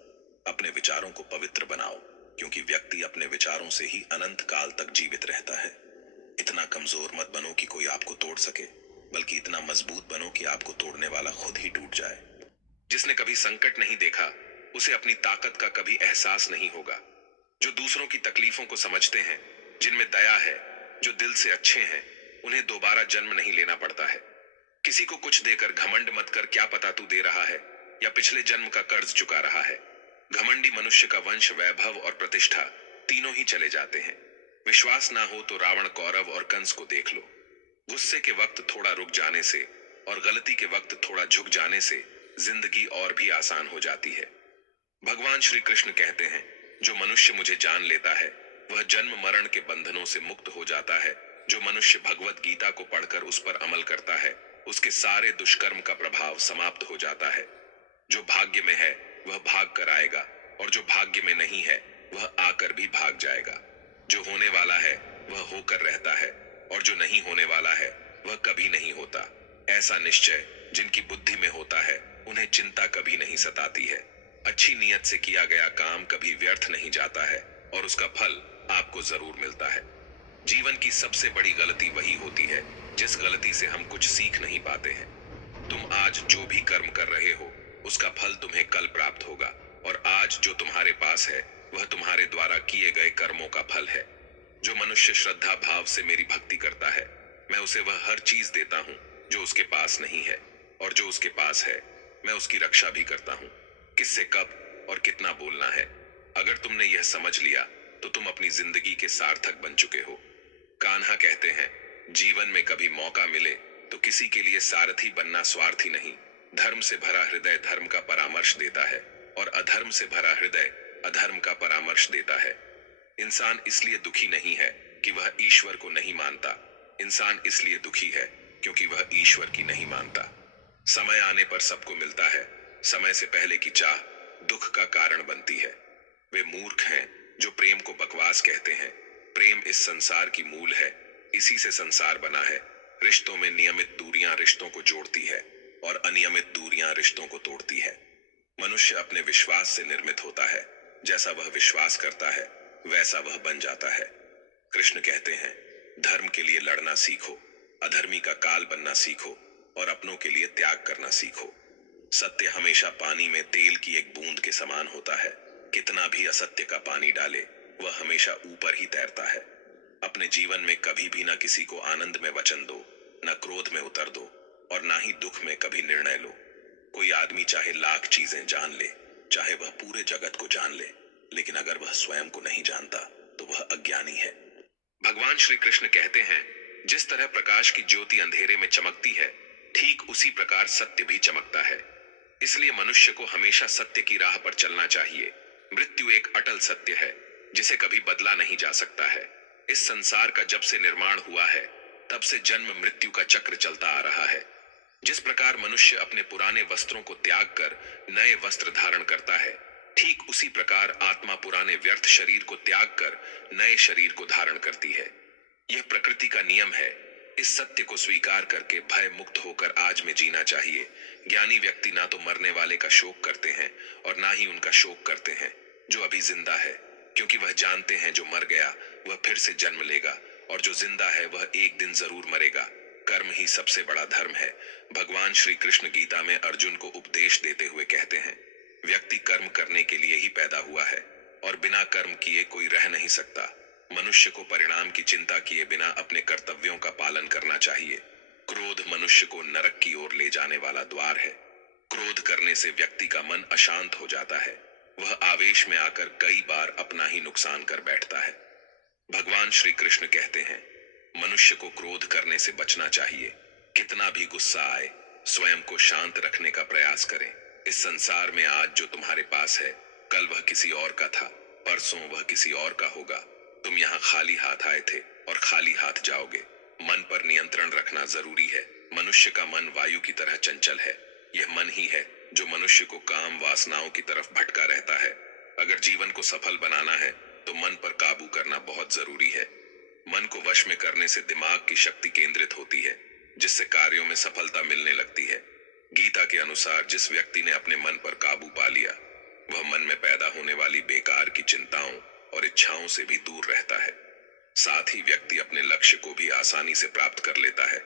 अपने विचारों को पवित्र बनाओ, क्योंकि व्यक्ति अपने विचारों से ही अनंत काल तक जीवित रहता है। इतना कमजोर मत बनो कि कोई आपको तोड़ सके, बल्कि इतना मजबूत बनो कि आपको तोड़ने वाला खुद ही टूट जाए। जिसने कभी संकट नहीं देखा उसे अपनी ताकत का कभी एहसास नहीं होगा। जो दूसरों की तकलीफों को समझते हैं, जिनमें दया है, जो दिल से अच्छे हैं, उन्हें दोबारा जन्म नहीं लेना पड़ता है। किसी को कुछ देकर घमंड मत कर, क्या पता तू दे रहा है या पिछले जन्म का कर्ज चुका रहा है। घमंडी मनुष्य का वंश, वैभव और प्रतिष्ठा तीनों ही चले जाते हैं। विश्वास ना हो तो रावण, कौरव और कंस को देख लो। गुस्से के वक्त थोड़ा रुक जाने से और गलती के वक्त थोड़ा झुक जाने से जिंदगी और भी आसान हो जाती है। भगवान श्री कृष्ण कहते हैं, जो मनुष्य मुझे जान लेता है वह जन्म मरण के बंधनों से मुक्त हो जाता है। जो मनुष्य भगवत गीता को पढ़कर उस पर अमल करता है उसके सारे दुष्कर्म का प्रभाव समाप्त हो जाता है। जो भाग्य में है वह भाग कर आएगा और जो भाग्य में नहीं है वह आकर भी भाग जाएगा। जो होने वाला है वह होकर रहता है और जो नहीं होने वाला है वह कभी नहीं होता। ऐसा निश्चय जिनकी बुद्धि में होता है उन्हें चिंता कभी नहीं सताती है। अच्छी नीयत से किया गया काम कभी व्यर्थ नहीं जाता है और उसका फल आपको जरूर मिलता है। जीवन की सबसे बड़ी गलती वही होती है जिस गलती से हम कुछ सीख नहीं पाते हैं। तुम आज जो भी कर्म कर रहे हो उसका फल तुम्हें कल प्राप्त होगा और आज जो तुम्हारे पास है वह तुम्हारे द्वारा किए गए कर्मों का फल है। जो मनुष्य श्रद्धा भाव से मेरी भक्ति करता है मैं उसे वह हर चीज देता हूँ जो उसके पास नहीं है, और जो उसके पास है मैं उसकी रक्षा भी करता हूँ। किससे कब और कितना बोलना है, अगर तुमने यह समझ लिया तो तुम अपनी जिंदगी के सार्थक बन चुके हो। कान्हा कहते हैं, जीवन में कभी मौका मिले तो किसी के लिए सारथी बनना स्वार्थी नहीं। धर्म से भरा हृदय धर्म का परामर्श देता है और अधर्म से भरा हृदय अधर्म का परामर्श देता है। इंसान इसलिए दुखी नहीं है कि वह ईश्वर को नहीं मानता, इंसान इसलिए दुखी है क्योंकि वह ईश्वर की नहीं मानता। समय आने पर सबको मिलता है, समय से पहले की चाह दुख का कारण बनती है। वे मूर्ख हैं जो प्रेम को बकवास कहते हैं। प्रेम इस संसार की मूल है, इसी से संसार बना है। रिश्तों में नियमित दूरियां रिश्तों को जोड़ती है और अनियमित दूरियां रिश्तों को तोड़ती है। मनुष्य अपने विश्वास से निर्मित होता है, जैसा वह विश्वास करता है वैसा वह बन जाता है। कृष्ण कहते हैं, धर्म के लिए लड़ना सीखो, अधर्मी का काल बनना सीखो और अपनों के लिए त्याग करना सीखो। सत्य हमेशा पानी में तेल की एक बूंद के समान होता है। कितना भी असत्य का पानी डाले वह हमेशा ऊपर ही तैरता है। अपने जीवन में कभी भी ना किसी को आनंद में वचन दो, न क्रोध में उतर दो और ना ही दुख में कभी निर्णय लो। कोई आदमी चाहे लाख चीजें जान ले, चाहे वह पूरे जगत को जान ले, लेकिन अगर वह स्वयं को नहीं जानता तो वह अज्ञानी है। भगवान श्री कृष्ण कहते हैं, जिस तरह प्रकाश की ज्योति अंधेरे में चमकती है ठीक उसी प्रकार सत्य भी चमकता है। इसलिए मनुष्य को हमेशा सत्य की राह पर चलना चाहिए। मृत्यु एक अटल सत्य है जिसे कभी बदला नहीं जा सकता है। इस संसार का जब से निर्माण हुआ है तब से जन्म मृत्यु का चक्र चलता आ रहा है। जिस प्रकार मनुष्य अपने पुराने वस्त्रों को त्याग कर नए वस्त्र धारण करता है, ठीक उसी प्रकार आत्मा पुराने व्यर्थ शरीर को त्याग कर नए शरीर को धारण करती है। यह प्रकृति का नियम है। इस सत्य को स्वीकार करके भय मुक्त होकर आज में जीना चाहिए। ज्ञानी व्यक्ति ना तो मरने वाले का शोक करते हैं और ना ही उनका शोक करते हैं जो अभी जिंदा है, क्योंकि वह जानते हैं जो मर गया वह फिर से जन्म लेगा और जो जिंदा है वह एक दिन जरूर मरेगा। कर्म ही सबसे बड़ा धर्म है। भगवान श्री कृष्ण गीता में अर्जुन को उपदेश देते हुए कहते हैं, व्यक्ति कर्म करने के लिए ही पैदा हुआ है और बिना कर्म किए कोई रह नहीं सकता। मनुष्य को परिणाम की चिंता किए बिना अपने कर्तव्यों का पालन करना चाहिए। क्रोध मनुष्य को नरक की ओर ले जाने वाला द्वार है। क्रोध करने से व्यक्ति का मन अशांत हो जाता है। वह आवेश में आकर कई बार अपना ही नुकसान कर बैठता है। भगवान श्री कृष्ण कहते हैं, मनुष्य को क्रोध करने से बचना चाहिए। कितना भी गुस्सा आए स्वयं को शांत रखने का प्रयास करें। इस संसार में आज जो तुम्हारे पास है कल वह किसी और का था, परसों वह किसी और का होगा। तुम यहाँ खाली हाथ आए थे और खाली हाथ जाओगे। मन पर नियंत्रण रखना जरूरी है। मनुष्य का मन वायु की तरह चंचल है। यह मन ही है जो मनुष्य को काम वासनाओं की तरफ भटका रहता है। अगर जीवन को सफल बनाना है तो मन पर काबू करना बहुत जरूरी है। मन को वश में करने से दिमाग की शक्ति केंद्रित होती है, जिससे कार्यों में सफलता मिलने लगती है। गीता के अनुसार जिस व्यक्ति ने अपने मन पर काबू पा लिया वह मन में पैदा होने वाली बेकार की चिंताओं और इच्छाओं से भी दूर रहता है। साथ ही व्यक्ति अपने लक्ष्य को भी आसानी से प्राप्त कर लेता है।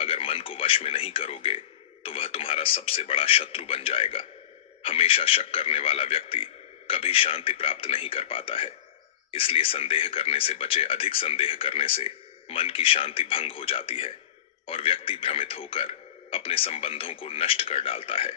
अगर मन को वश में नहीं करोगे तो वह तुम्हारा सबसे बड़ा शत्रु बन जाएगा। हमेशा शक करने वाला व्यक्ति कभी शांति प्राप्त नहीं कर पाता है। इसलिए संदेह करने से बचे। अधिक संदेह करने से मन की शांति भंग हो जाती है और व्यक्ति भ्रमित होकर अपने संबंधों को नष्ट कर डालता है।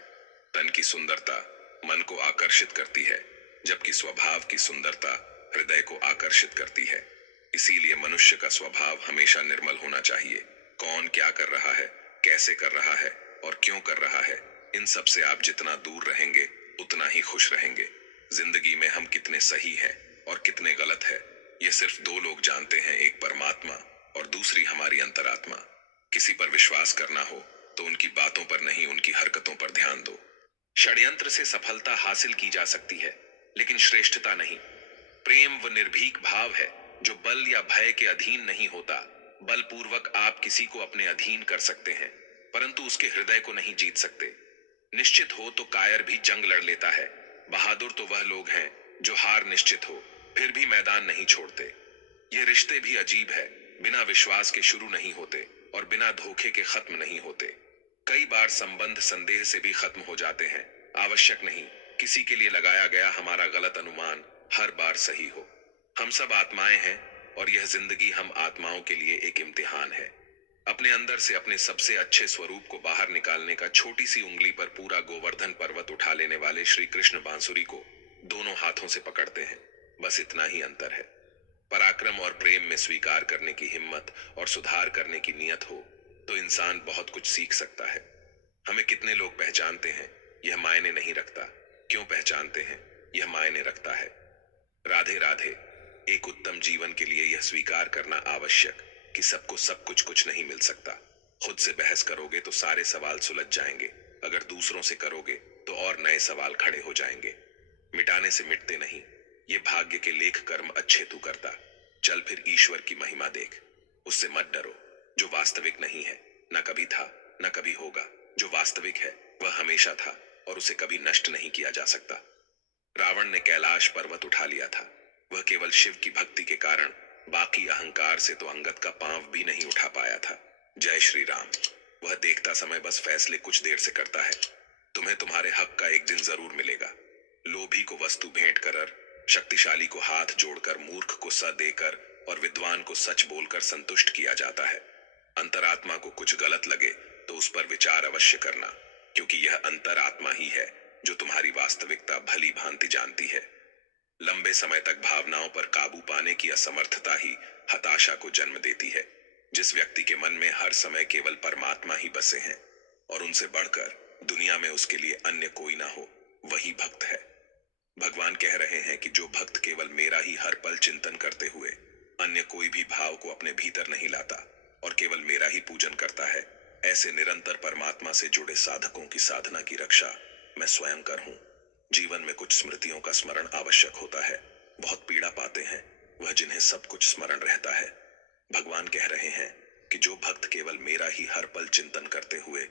तन की सुंदरता मन को आकर्षित करती है, जबकि स्वभाव की सुंदरता हृदय को आकर्षित करती है। इसीलिए मनुष्य का स्वभाव हमेशा निर्मल होना चाहिए। कौन क्या कर रहा है, कैसे कर रहा है और क्यों कर रहा है, इन सब से आप जितना दूर रहेंगे उतना ही खुश रहेंगे। जिंदगी में हम कितने सही हैं और कितने गलत है, ये सिर्फ दो लोग जानते हैं, एक परमात्मा और दूसरी हमारी अंतरात्मा। किसी पर विश्वास करना हो तो उनकी बातों पर नहीं, उनकी हरकतों पर ध्यान दो। षड्यंत्र से सफलता हासिल की जा सकती है, लेकिन श्रेष्ठता नहीं। प्रेम व निर्भीक भाव है जो बल या भय के अधीन नहीं होता। बलपूर्वक आप किसी को अपने अधीन कर सकते हैं, परंतु उसके हृदय को नहीं जीत सकते। निश्चित हो तो कायर भी जंग लड़ लेता है। बहादुर तो वह लोग हैं जो हार निश्चित हो फिर भी मैदान नहीं छोड़ते। ये रिश्ते भी अजीब है, बिना विश्वास के शुरू नहीं होते और बिना धोखे के खत्म नहीं होते। कई बार संबंध संदेह से भी खत्म हो जाते हैं। आवश्यक नहीं किसी के लिए लगाया गया हमारा गलत अनुमान हर बार सही हो। हम सब आत्माएं हैं और यह जिंदगी हम आत्माओं के लिए एक इम्तिहान है। अपने अंदर से अपने सबसे अच्छे स्वरूप को बाहर निकालने का छोटी सी उंगली पर पूरा गोवर्धन पर्वत उठा लेने वाले श्री कृष्ण बांसुरी को दोनों हाथों से पकड़ते हैं। बस इतना ही अंतर है। पराक्रम और प्रेम में स्वीकार करने की हिम्मत और सुधार करने की नियत हो तो इंसान बहुत कुछ सीख सकता है। हमें कितने लोग पहचानते हैं यह मायने नहीं रखता, क्यों पहचानते हैं यह मायने रखता है। राधे राधे। एक उत्तम जीवन के लिए यह स्वीकार करना आवश्यक कि सबको सब कुछ नहीं मिल सकता। खुद से बहस करोगे तो सारे सवाल सुलझ जाएंगे, अगर दूसरों से करोगे तो और नए सवाल खड़े हो जाएंगे। मिटाने से मिटते नहीं, ये भाग्य के लेख कर्म अच्छे तू करता। चल फिर ईश्वर की महिमा देख, उससे मत डरो। जो वास्तविक नहीं है न कभी था न कभी होगा, जो वास्तविक है वह हमेशा था और उसे कभी नष्ट नहीं किया जा सकता। रावण ने कैलाश पर्वत उठा लिया था, वह केवल शिव की भक्ति के कारण, बाकी अहंकार से तो अंगद का पांव भी नहीं उठा पाया था। जय श्री राम। वह देखता समय बस फैसले कुछ देर से करता है। तुम्हें तुम्हारे हक का एक दिन जरूर मिलेगा। लोभी को वस्तु भेंट कर, शक्तिशाली को हाथ जोड़कर, मूर्ख को स देकर और विद्वान को सच बोलकर संतुष्ट किया जाता है। अंतरात्मा को कुछ गलत लगे तो उस पर विचार अवश्य करना, क्योंकि यह अंतरात्मा ही है जो तुम्हारी वास्तविकता भली भांति जानती है। लंबे समय तक भावनाओं पर काबू पाने की असमर्थता ही हताशा को जन्म देती है। जिस व्यक्ति के मन में हर समय केवल परमात्मा ही बसे हैं और उनसे बढ़कर दुनिया में उसके लिए अन्य कोई ना हो, वही भक्त है। भगवान कह रहे हैं कि जो भक्त केवल मेरा ही हर पल चिंतन करते हुए अन्य कोई भी भाव को अपने भीतर नहीं लाता और केवल मेरा ही पूजन करता है, ऐसे निरंतर परमात्मा से जुड़े साधकों की साधना की रक्षा मैं स्वयं कर हूं। जीवन में कुछ स्मृतियों का स्मरण आवश्यक होता है। बहुत पीड़ा पाते हैं वह जिन्हें सब कुछ स्मरण रहता है। भगवान कह रहे हैं कि जो भक्त केवल मेरा ही हर पल चिंतन करते हुए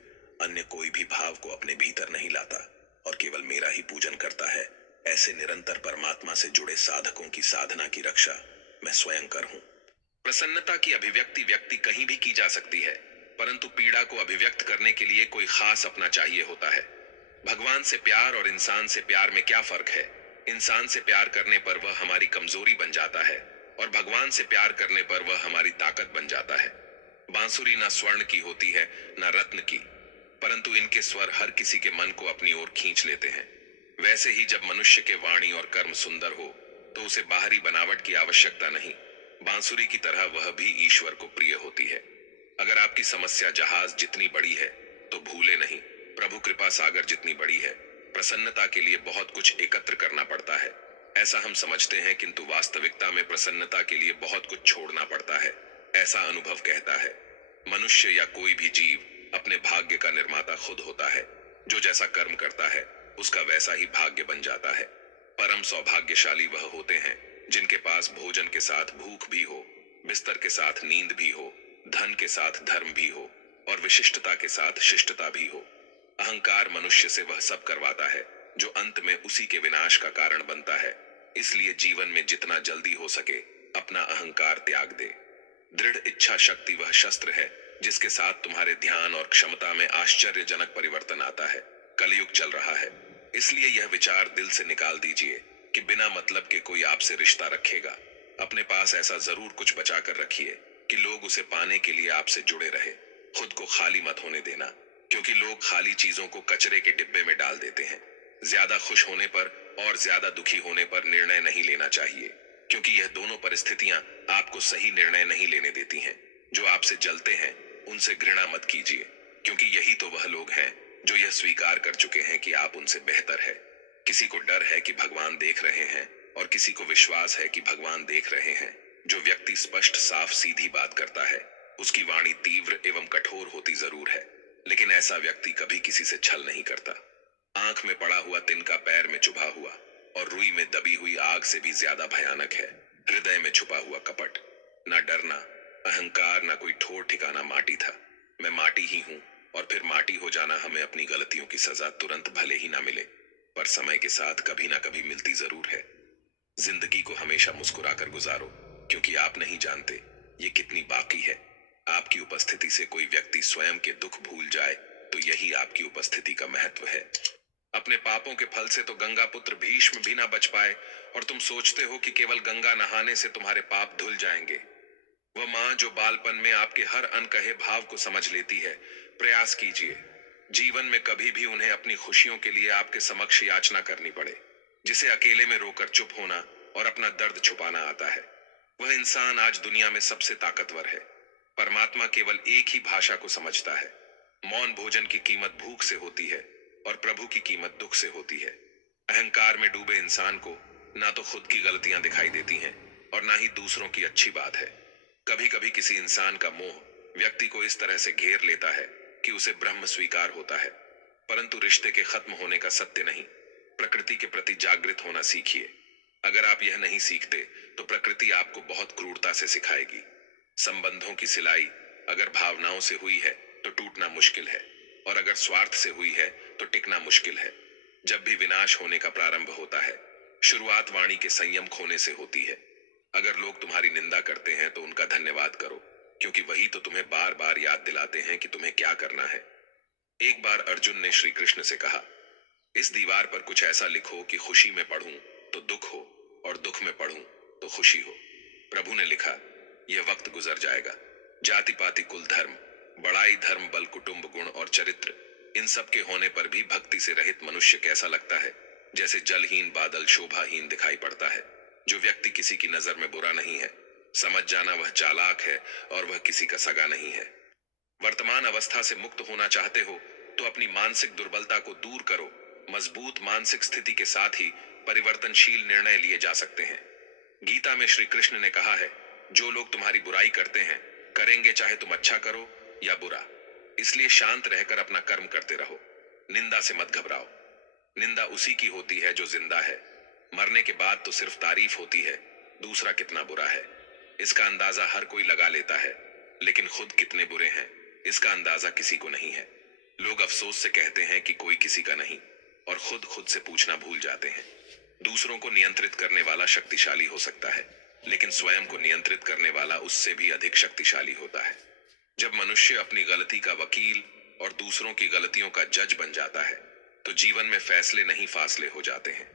अन्य कोई भी भाव को अपने भीतर नहीं लाता और केवल मेरा ही पूजन करता है, ऐसे निरंतर परमात्मा से जुड़े साधकों की साधना की रक्षा मैं स्वयं कर हूं। प्रसन्नता की अभिव्यक्ति व्यक्ति कहीं भी की जा सकती है, परंतु पीड़ा को अभिव्यक्त करने के लिए कोई खास अपना चाहिए होता है। भगवान से प्यार और इंसान से प्यार में क्या फर्क है? इंसान से प्यार करने पर वह हमारी कमजोरी बन जाता है और भगवान से प्यार करने पर वह हमारी ताकत बन जाता है। बांसुरी ना स्वर्ण की होती है ना रत्न की, परंतु इनके स्वर हर किसी के मन को अपनी ओर खींच लेते हैं। वैसे ही जब मनुष्य के वाणी और कर्म सुंदर हो तो उसे बाहरी बनावट की आवश्यकता नहीं, बांसुरी की तरह वह भी ईश्वर को प्रिय होती है। अगर आपकी समस्या जहाज जितनी बड़ी है तो भूले नहीं, प्रभु कृपा सागर जितनी बड़ी है। प्रसन्नता के लिए बहुत कुछ एकत्र करना पड़ता है, ऐसा हम समझते हैं, किंतु वास्तविकता में प्रसन्नता के लिए बहुत कुछ छोड़ना पड़ता है, ऐसा अनुभव कहता है। मनुष्य या कोई भी जीव अपने भाग्य का निर्माता खुद होता है। जो जैसा कर्म करता है उसका वैसा ही भाग्य बन जाता है। परम सौभाग्यशाली वह होते हैं जिनके पास भोजन के साथ भूख भी हो, बिस्तर के साथ नींद भी हो, धन के साथ धर्म भी हो और विशिष्टता के साथ शिष्टता भी हो। अहंकार मनुष्य से वह सब करवाता है जो अंत में उसी के विनाश का कारण बनता है। इसलिए जीवन में जितना जल्दी हो सके अपना अहंकार त्याग दे। दृढ़ इच्छा शक्ति वह शस्त्र है जिसके साथ तुम्हारे ध्यान और क्षमता में आश्चर्यजनक परिवर्तन आता है। कलयुग चल रहा है, इसलिए यह विचार दिल से निकाल दीजिए कि बिना मतलब के कोई आपसे रिश्ता रखेगा। अपने पास ऐसा जरूर कुछ बचा कर रखिए कि लोग उसे पाने के लिए आपसे जुड़े रहे। खुद को खाली मत होने देना, क्योंकि लोग खाली चीजों को कचरे के डिब्बे में डाल देते हैं। ज्यादा खुश होने पर और ज्यादा दुखी होने पर निर्णय नहीं लेना चाहिए, क्योंकि यह दोनों परिस्थितियां आपको सही निर्णय नहीं लेने देती हैं। जो आपसे जलते हैं उनसे घृणा मत कीजिए, क्योंकि यही तो वह लोग हैं जो यह स्वीकार कर चुके हैं कि आप उनसे बेहतर है। किसी को डर है कि भगवान देख रहे हैं और किसी को विश्वास है कि भगवान देख रहे हैं। जो व्यक्ति स्पष्ट साफ सीधी बात करता है उसकी वाणी तीव्र एवं कठोर होती जरूर है, लेकिन ऐसा व्यक्ति कभी किसी से छल नहीं करता। आंख में पड़ा हुआ तिनका पैर में चुभा हुआ और रुई में दबी हुई आग से भी ज्यादा भयानक है हृदय में छुपा हुआ कपट। ना डरना, अहंकार, ना कोई ठोर ठिकाना माटी था। मैं माटी ही हूं और फिर माटी हो जाना। हमें अपनी गलतियों की सजा तुरंत भले ही ना मिले, पर समय के साथ कभी ना कभी मिलती जरूर है। जिंदगी को हमेशा मुस्कुराकर गुजारो, क्योंकि आप नहीं जानते ये कितनी बाकी है। आपकी उपस्थिति से कोई व्यक्ति स्वयं के दुख भूल जाए तो यही आपकी उपस्थिति का महत्व है। अपने पापों के फल से तो गंगा पुत्र भीष्म भी ना बच पाए और तुम सोचते हो कि केवल गंगा नहाने से तुम्हारे पाप धुल जाएंगे। वह मां जो बालपन में आपके हर अनकहे भाव को समझ लेती है, प्रयास कीजिए जीवन में कभी भी उन्हें अपनी खुशियों के लिए आपके समक्ष याचना करनी पड़े। जिसे अकेले में रोकर चुप होना और अपना दर्द छुपाना आता है, वह इंसान आज दुनिया में सबसे ताकतवर है। परमात्मा केवल एक ही भाषा को समझता है। मौन भोजन की कीमत भूख से होती है और प्रभु की कीमत दुख से होती है। अहंकार में डूबे इंसान को ना तो खुद की गलतियां दिखाई देती हैं और ना ही दूसरों की अच्छी बात है। कभी कभी किसी इंसान का मोह व्यक्ति को इस तरह से घेर लेता है कि उसे ब्रह्म स्वीकार होता है, परंतु रिश्ते के खत्म होने का सत्य नहीं। प्रकृति के प्रति जागृत होना सीखिए। अगर आप यह नहीं सीखते तो प्रकृति आपको बहुत क्रूरता से सिखाएगी। संबंधों की सिलाई अगर भावनाओं से हुई है तो टूटना मुश्किल है, और अगर स्वार्थ से हुई है तो टिकना मुश्किल है। जब भी विनाश होने का प्रारंभ होता है, शुरुआत वाणी के संयम खोने से होती है। अगर लोग तुम्हारी निंदा करते हैं तो उनका धन्यवाद करो, क्योंकि वही तो तुम्हें बार बार याद दिलाते हैं कि तुम्हें क्या करना है। एक बार अर्जुन ने श्री कृष्ण से कहा, इस दीवार पर कुछ ऐसा लिखो कि खुशी में पढ़ूं तो दुख हो और दुख में पढ़ूं तो खुशी हो। प्रभु ने लिखा, यह वक्त गुजर जाएगा। जाति पाति कुल धर्म, बड़ाई धर्म बल कुटुंब गुण और चरित्र, इन सब के होने पर भी भक्ति से रहित मनुष्य कैसा लगता है, जैसे जलहीन बादल शोभाहीन दिखाई पड़ता है। जो व्यक्ति किसी की नजर में बुरा नहीं है, समझ जाना वह चालाक है और वह किसी का सगा नहीं है। वर्तमान अवस्था से मुक्त होना चाहते हो तो अपनी मानसिक दुर्बलता को दूर करो। मजबूत मानसिक स्थिति के साथ ही परिवर्तनशील निर्णय लिए जा सकते हैं। गीता में श्री कृष्ण ने कहा है, जो लोग तुम्हारी बुराई करते हैं करेंगे चाहे तुम अच्छा करो या बुरा, इसलिए शांत रहकर अपना कर्म करते रहो। निंदा से मत घबराओ। निंदा उसी की होती है जो जिंदा है। मरने के बाद तो सिर्फ तारीफ होती है, दूसरा कितना बुरा है इसका अंदाजा हर कोई लगा लेता है, लेकिन खुद कितने बुरे हैं इसका अंदाजा किसी को नहीं है। लोग अफसोस से कहते हैं कि कोई किसी का नहीं, और खुद खुद से पूछना भूल जाते हैं। दूसरों को नियंत्रित करने वाला शक्तिशाली हो सकता है, लेकिन स्वयं को नियंत्रित करने वाला उससे भी अधिक शक्तिशाली होता है। जब मनुष्य अपनी गलती का वकील और दूसरों की गलतियों का जज बन जाता है तो जीवन में फैसले नहीं फासले हो जाते हैं।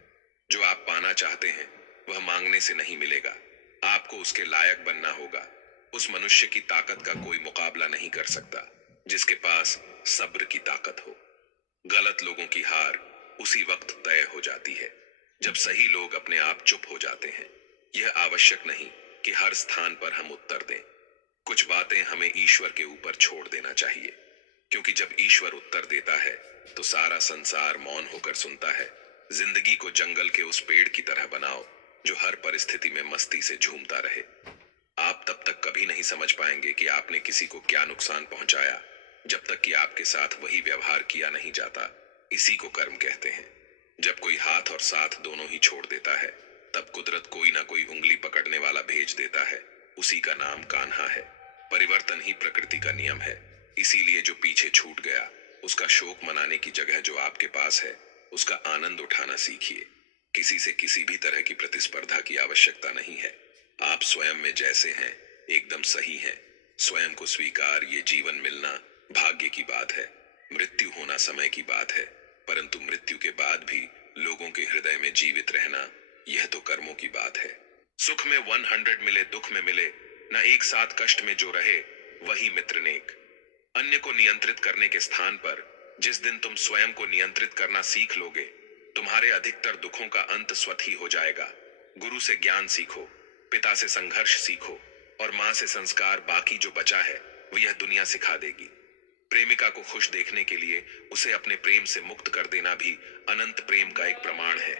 जो आप पाना चाहते हैं वह मांगने से नहीं मिलेगा, आपको उसके लायक बनना होगा। उस मनुष्य की ताकत का कोई मुकाबला नहीं कर सकता जिसके पास सब्र की ताकत हो। गलत लोगों की हार उसी वक्त तय हो जाती है जब सही लोग अपने आप चुप हो जाते हैं। यह आवश्यक नहीं कि हर स्थान पर हम उत्तर दें। कुछ बातें हमें ईश्वर के ऊपर छोड़ देना चाहिए, क्योंकि जब ईश्वर उत्तर देता है तो सारा संसार मौन होकर सुनता है। जिंदगी को जंगल के उस पेड़ की तरह बनाओ जो हर परिस्थिति में मस्ती से झूमता रहे। आप तब तक कभी नहीं समझ पाएंगे कि आपने किसी को क्या नुकसान पहुंचाया, जब तक कि आपके साथ वही व्यवहार किया नहीं जाता। इसी को कर्म कहते हैं। जब कोई हाथ और साथ दोनों ही छोड़ देता है, तब कुदरत कोई ना कोई उंगली पकड़ने वाला भेज देता है। उसी का नाम कान्हा है। परिवर्तन ही प्रकृति का नियम है। इसीलिए जो पीछे छूट गया उसका शोक मनाने की जगह जो आपके पास है उसका आनंद उठाना सीखिए। किसी से किसी भी तरह की प्रतिस्पर्धा की आवश्यकता नहीं है। आप स्वयं में जैसे हैं एकदम सही हैं। स्वयं को स्वीकार, ये जीवन मिलना भाग्य की बात है। मृत्यु होना समय की बात है, परंतु मृत्यु के बाद भी लोगों के हृदय में जीवित रहना यह तो कर्मों की बात है। सुख में 100 मिले दुख में मिले, न एक साथ कष्ट में जो रहे वही मित्र नेक। अन्य को नियंत्रित करने के स्थान पर जिस दिन तुम स्वयं को नियंत्रित करना सीख लोगे, तुम्हारे अधिकतर दुखों का अंत स्वतः ही हो जाएगा। गुरु से ज्ञान सीखो, पिता से संघर्ष सीखो और मां से संस्कार। बाकी जो बचा है वो यह दुनिया सिखा देगी। प्रेमिका को खुश देखने के लिए उसे अपने प्रेम से मुक्त कर देना भी अनंत प्रेम का एक प्रमाण है।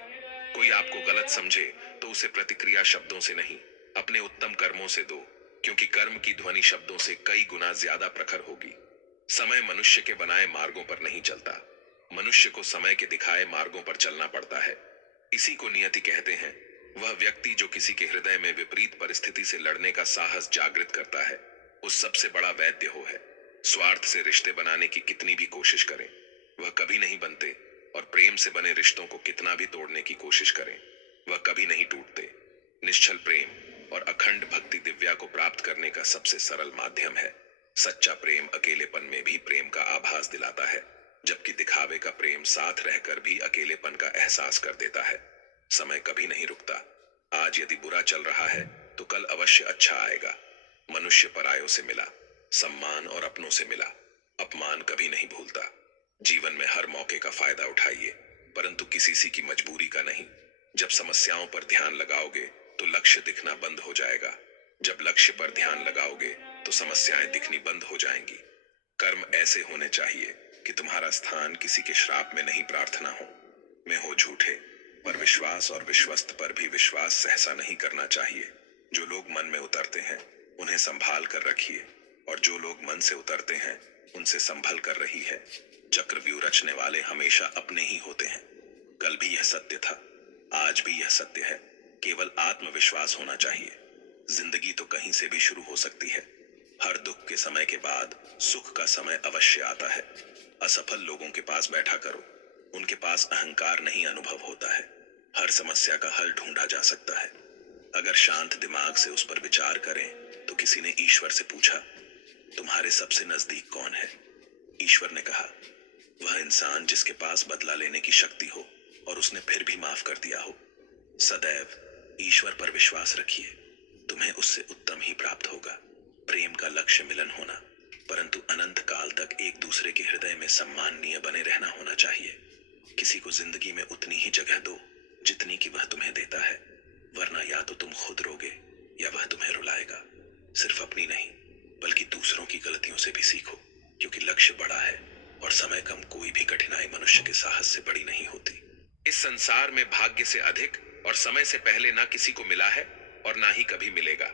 कोई आपको गलत समझे तो उसे प्रतिक्रिया शब्दों से नहीं, अपने उत्तम कर्मों से दो, क्योंकि कर्म की ध्वनि शब्दों से कई गुना ज्यादा प्रखर होगी। समय मनुष्य के बनाए मार्गों पर नहीं चलता, मनुष्य को समय के दिखाए मार्गों पर चलना पड़ता है। इसी को नियति कहते हैं। वह व्यक्ति जो किसी के हृदय में विपरीत परिस्थिति से लड़ने का साहस जागृत करता है, उस सबसे बड़ा वैद्य हो है। स्वार्थ से रिश्ते बनाने की कितनी भी कोशिश करें, वह कभी नहीं बनते, और प्रेम से बने रिश्तों को कितना भी तोड़ने की कोशिश करें, वह कभी नहीं टूटते। निश्चल प्रेम और अखंड भक्ति दिव्या को प्राप्त करने का सबसे सरल माध्यम है। सच्चा प्रेम अकेलेपन में भी प्रेम का आभास दिलाता है, जबकि दिखावे का प्रेम साथ रहकर भी अकेलेपन का एहसास कर देता है। समय कभी नहीं रुकता। आज यदि बुरा चल रहा है तो कल अवश्य अच्छा आएगा। मनुष्य परायों से मिला, सम्मान और अपनों से मिला, अपमान कभी नहीं भूलता। जीवन में हर मौके का फायदा उठाइए, परंतु किसी सी की मजबूरी का नहीं। जब समस्याओं पर ध्यान लगाओगे तो लक्ष्य दिखना बंद हो जाएगा। जब लक्ष्य पर ध्यान लगाओगे तो समस्याएं दिखनी बंद हो जाएंगी। कर्म ऐसे होने चाहिए कि तुम्हारा स्थान किसी के श्राप में नहीं, प्रार्थना हो में हो। झूठे पर विश्वास और विश्वस्त पर भी विश्वास सहसा नहीं करना चाहिए। जो लोग मन में उतरते हैं उन्हें संभाल कर रखिए, और जो लोग मन से उतरते हैं उनसे संभल कर रही है। चक्रव्यूह रचने वाले हमेशा अपने ही होते हैं। कल भी यह सत्य था, आज भी यह सत्य है। केवल आत्मविश्वास होना चाहिए। जिंदगी तो कहीं से भी शुरू हो सकती है। हर दुख के समय के बाद सुख का समय अवश्य आता है। असफल लोगों के पास बैठा करो, उनके पास अहंकार नहीं अनुभव होता है। हर समस्या का हल ढूंढा जा सकता है अगर शांत दिमाग से उस पर विचार करें। तो किसी ने ईश्वर से पूछा, तुम्हारे सबसे नजदीक कौन है? ईश्वर ने कहा, वह इंसान जिसके पास बदला लेने की शक्ति हो और उसने फिर भी माफ कर दिया हो। सदैव ईश्वर पर विश्वास रखिए, तुम्हें उससे उत्तम ही प्राप्त होगा। प्रेम का लक्ष्य मिलन होना, परंतु अनंत काल तक एक दूसरे के हृदय में सम्माननीय बने रहना होना चाहिए। किसी को जिंदगी में उतनी ही जगह दो जितनी कि वह तुम्हें देता है, वरना या तो तुम खुद रोगे या वह तुम्हें रुलाएगा। सिर्फ अपनी नहीं बल्कि दूसरों की गलतियों से भी सीखो, क्योंकि लक्ष्य बड़ा है और समय कम कोई भी कठिनाई मनुष्य के साहस से बड़ी नहीं होती। इस संसार में भाग्य से अधिक और समय से पहले ना किसी को मिला है और ना ही कभी मिलेगा।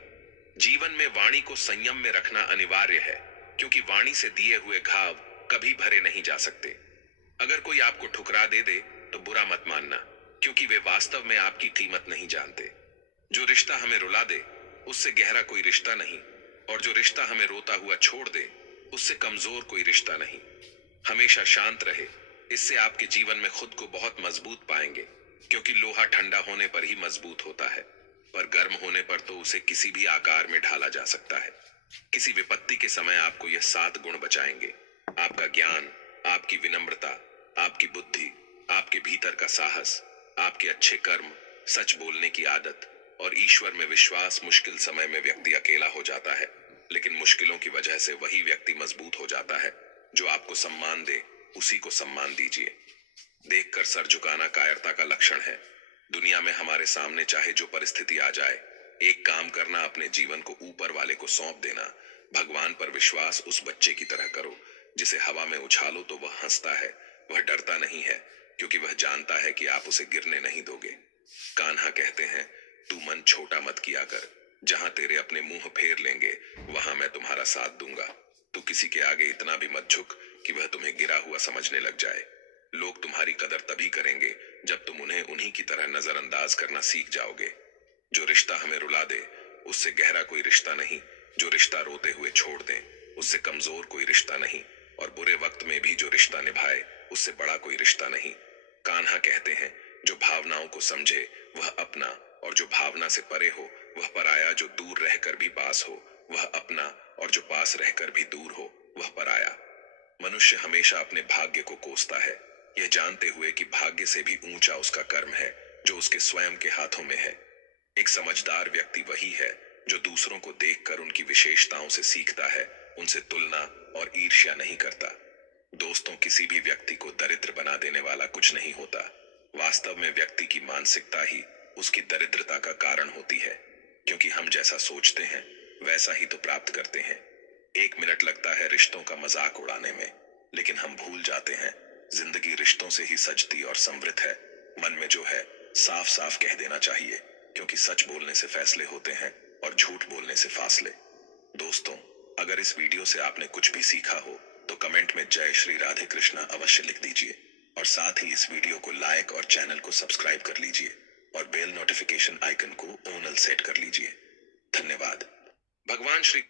जीवन में वाणी को संयम में रखना अनिवार्य है, क्योंकि वाणी से दिए हुए घाव कभी भरे नहीं जा सकते। अगर कोई आपको ठुकरा दे दे तो बुरा मत मानना, क्योंकि वे वास्तव में आपकी कीमत नहीं जानते। जो रिश्ता हमें रुला दे उससे गहरा कोई रिश्ता नहीं, और जो रिश्ता हमें रोता हुआ छोड़ दे उससे कमजोर कोई रिश्ता नहीं। हमेशा शांत रहे, इससे आपके जीवन में खुद को बहुत मजबूत पाएंगे, क्योंकि लोहा ठंडा होने पर ही मजबूत होता है, पर गर्म होने पर तो उसे किसी भी आकार में ढाला जा सकता है। किसी विपत्ति के समय आपको यह 7 गुण बचाएंगे: आपका ज्ञान, आपकी विनम्रता, आपकी बुद्धि, आपके भीतर का साहस, आपके अच्छे कर्म, सच बोलने की आदत और ईश्वर में विश्वास। मुश्किल समय में व्यक्ति अकेला हो जाता है, लेकिन मुश्किलों की वजह से वही व्यक्ति मजबूत हो जाता है। जो आपको सम्मान दे उसी को सम्मान दीजिए। देखकर सर झुकाना कायरता का लक्षण है। दुनिया में हमारे सामने चाहे जो परिस्थिति आ जाए, एक काम करना, अपने जीवन को ऊपर वाले को सौंप देना। भगवान पर विश्वास उस बच्चे की तरह करो जिसे हवा में उछालो तो वह हंसता है। वह डरता नहीं है, क्योंकि वह जानता है कि आप उसे गिरने नहीं दोगे। कान्हा कहते हैं, तू मन छोटा मत किया कर, जहां तेरे अपने मुंह फेर लेंगे वहां मैं तुम्हारा साथ दूंगा। तू किसी के आगे इतना भी मत झुक कि वह तुम्हें गिरा हुआ समझने लग जाए। लोग तुम्हारी कदर तभी करेंगे जब तुम उन्हें उन्हीं की तरह नजरअंदाज करना सीख जाओगे। जो रिश्ता हमें रुला दे उससे गहरा कोई रिश्ता नहीं। जो रिश्ता रोते हुए छोड़ दे उससे कमजोर कोई रिश्ता नहीं, और बुरे वक्त में भी जो रिश्ता निभाए उससे बड़ा कोई रिश्ता नहीं। कान्हा कहते हैं, जो भावनाओं को समझे वह अपना, और जो भावना से परे हो वह पराया। जो दूर रहकर भी पास हो वह अपना, और जो पास रहकर भी दूर हो वह पराया। मनुष्य हमेशा अपने भाग्य को कोसता है, यह जानते हुए कि भाग्य से भी ऊंचा उसका कर्म है जो उसके स्वयं के हाथों में है। एक समझदार व्यक्ति वही है जो दूसरों को देखकर उनकी विशेषताओं से सीखता है, उनसे तुलना और ईर्ष्या नहीं करता। दोस्तों, किसी भी व्यक्ति को दरिद्र बना देने वाला कुछ नहीं होता। वास्तव में व्यक्ति की मानसिकता ही उसकी दरिद्रता का कारण होती है, क्योंकि हम जैसा सोचते हैं वैसा ही तो प्राप्त करते हैं। 1 मिनट लगता है रिश्तों का मजाक उड़ाने में, लेकिन हम भूल जाते हैं जिंदगी रिश्तों से ही सजती और समृद्ध है। मन में जो है साफ साफ कह देना चाहिए, क्योंकि सच बोलने से फैसले होते हैं और झूठ बोलने से फासले। दोस्तों, अगर इस वीडियो से आपने कुछ भी सीखा हो तो कमेंट में जय श्री राधे कृष्णा अवश्य लिख दीजिए, और साथ ही इस वीडियो को लाइक और चैनल को सब्सक्राइब कर लीजिए और बेल नोटिफिकेशन आइकन को ऑल सेट कर लीजिए। धन्यवाद। भगवान श्री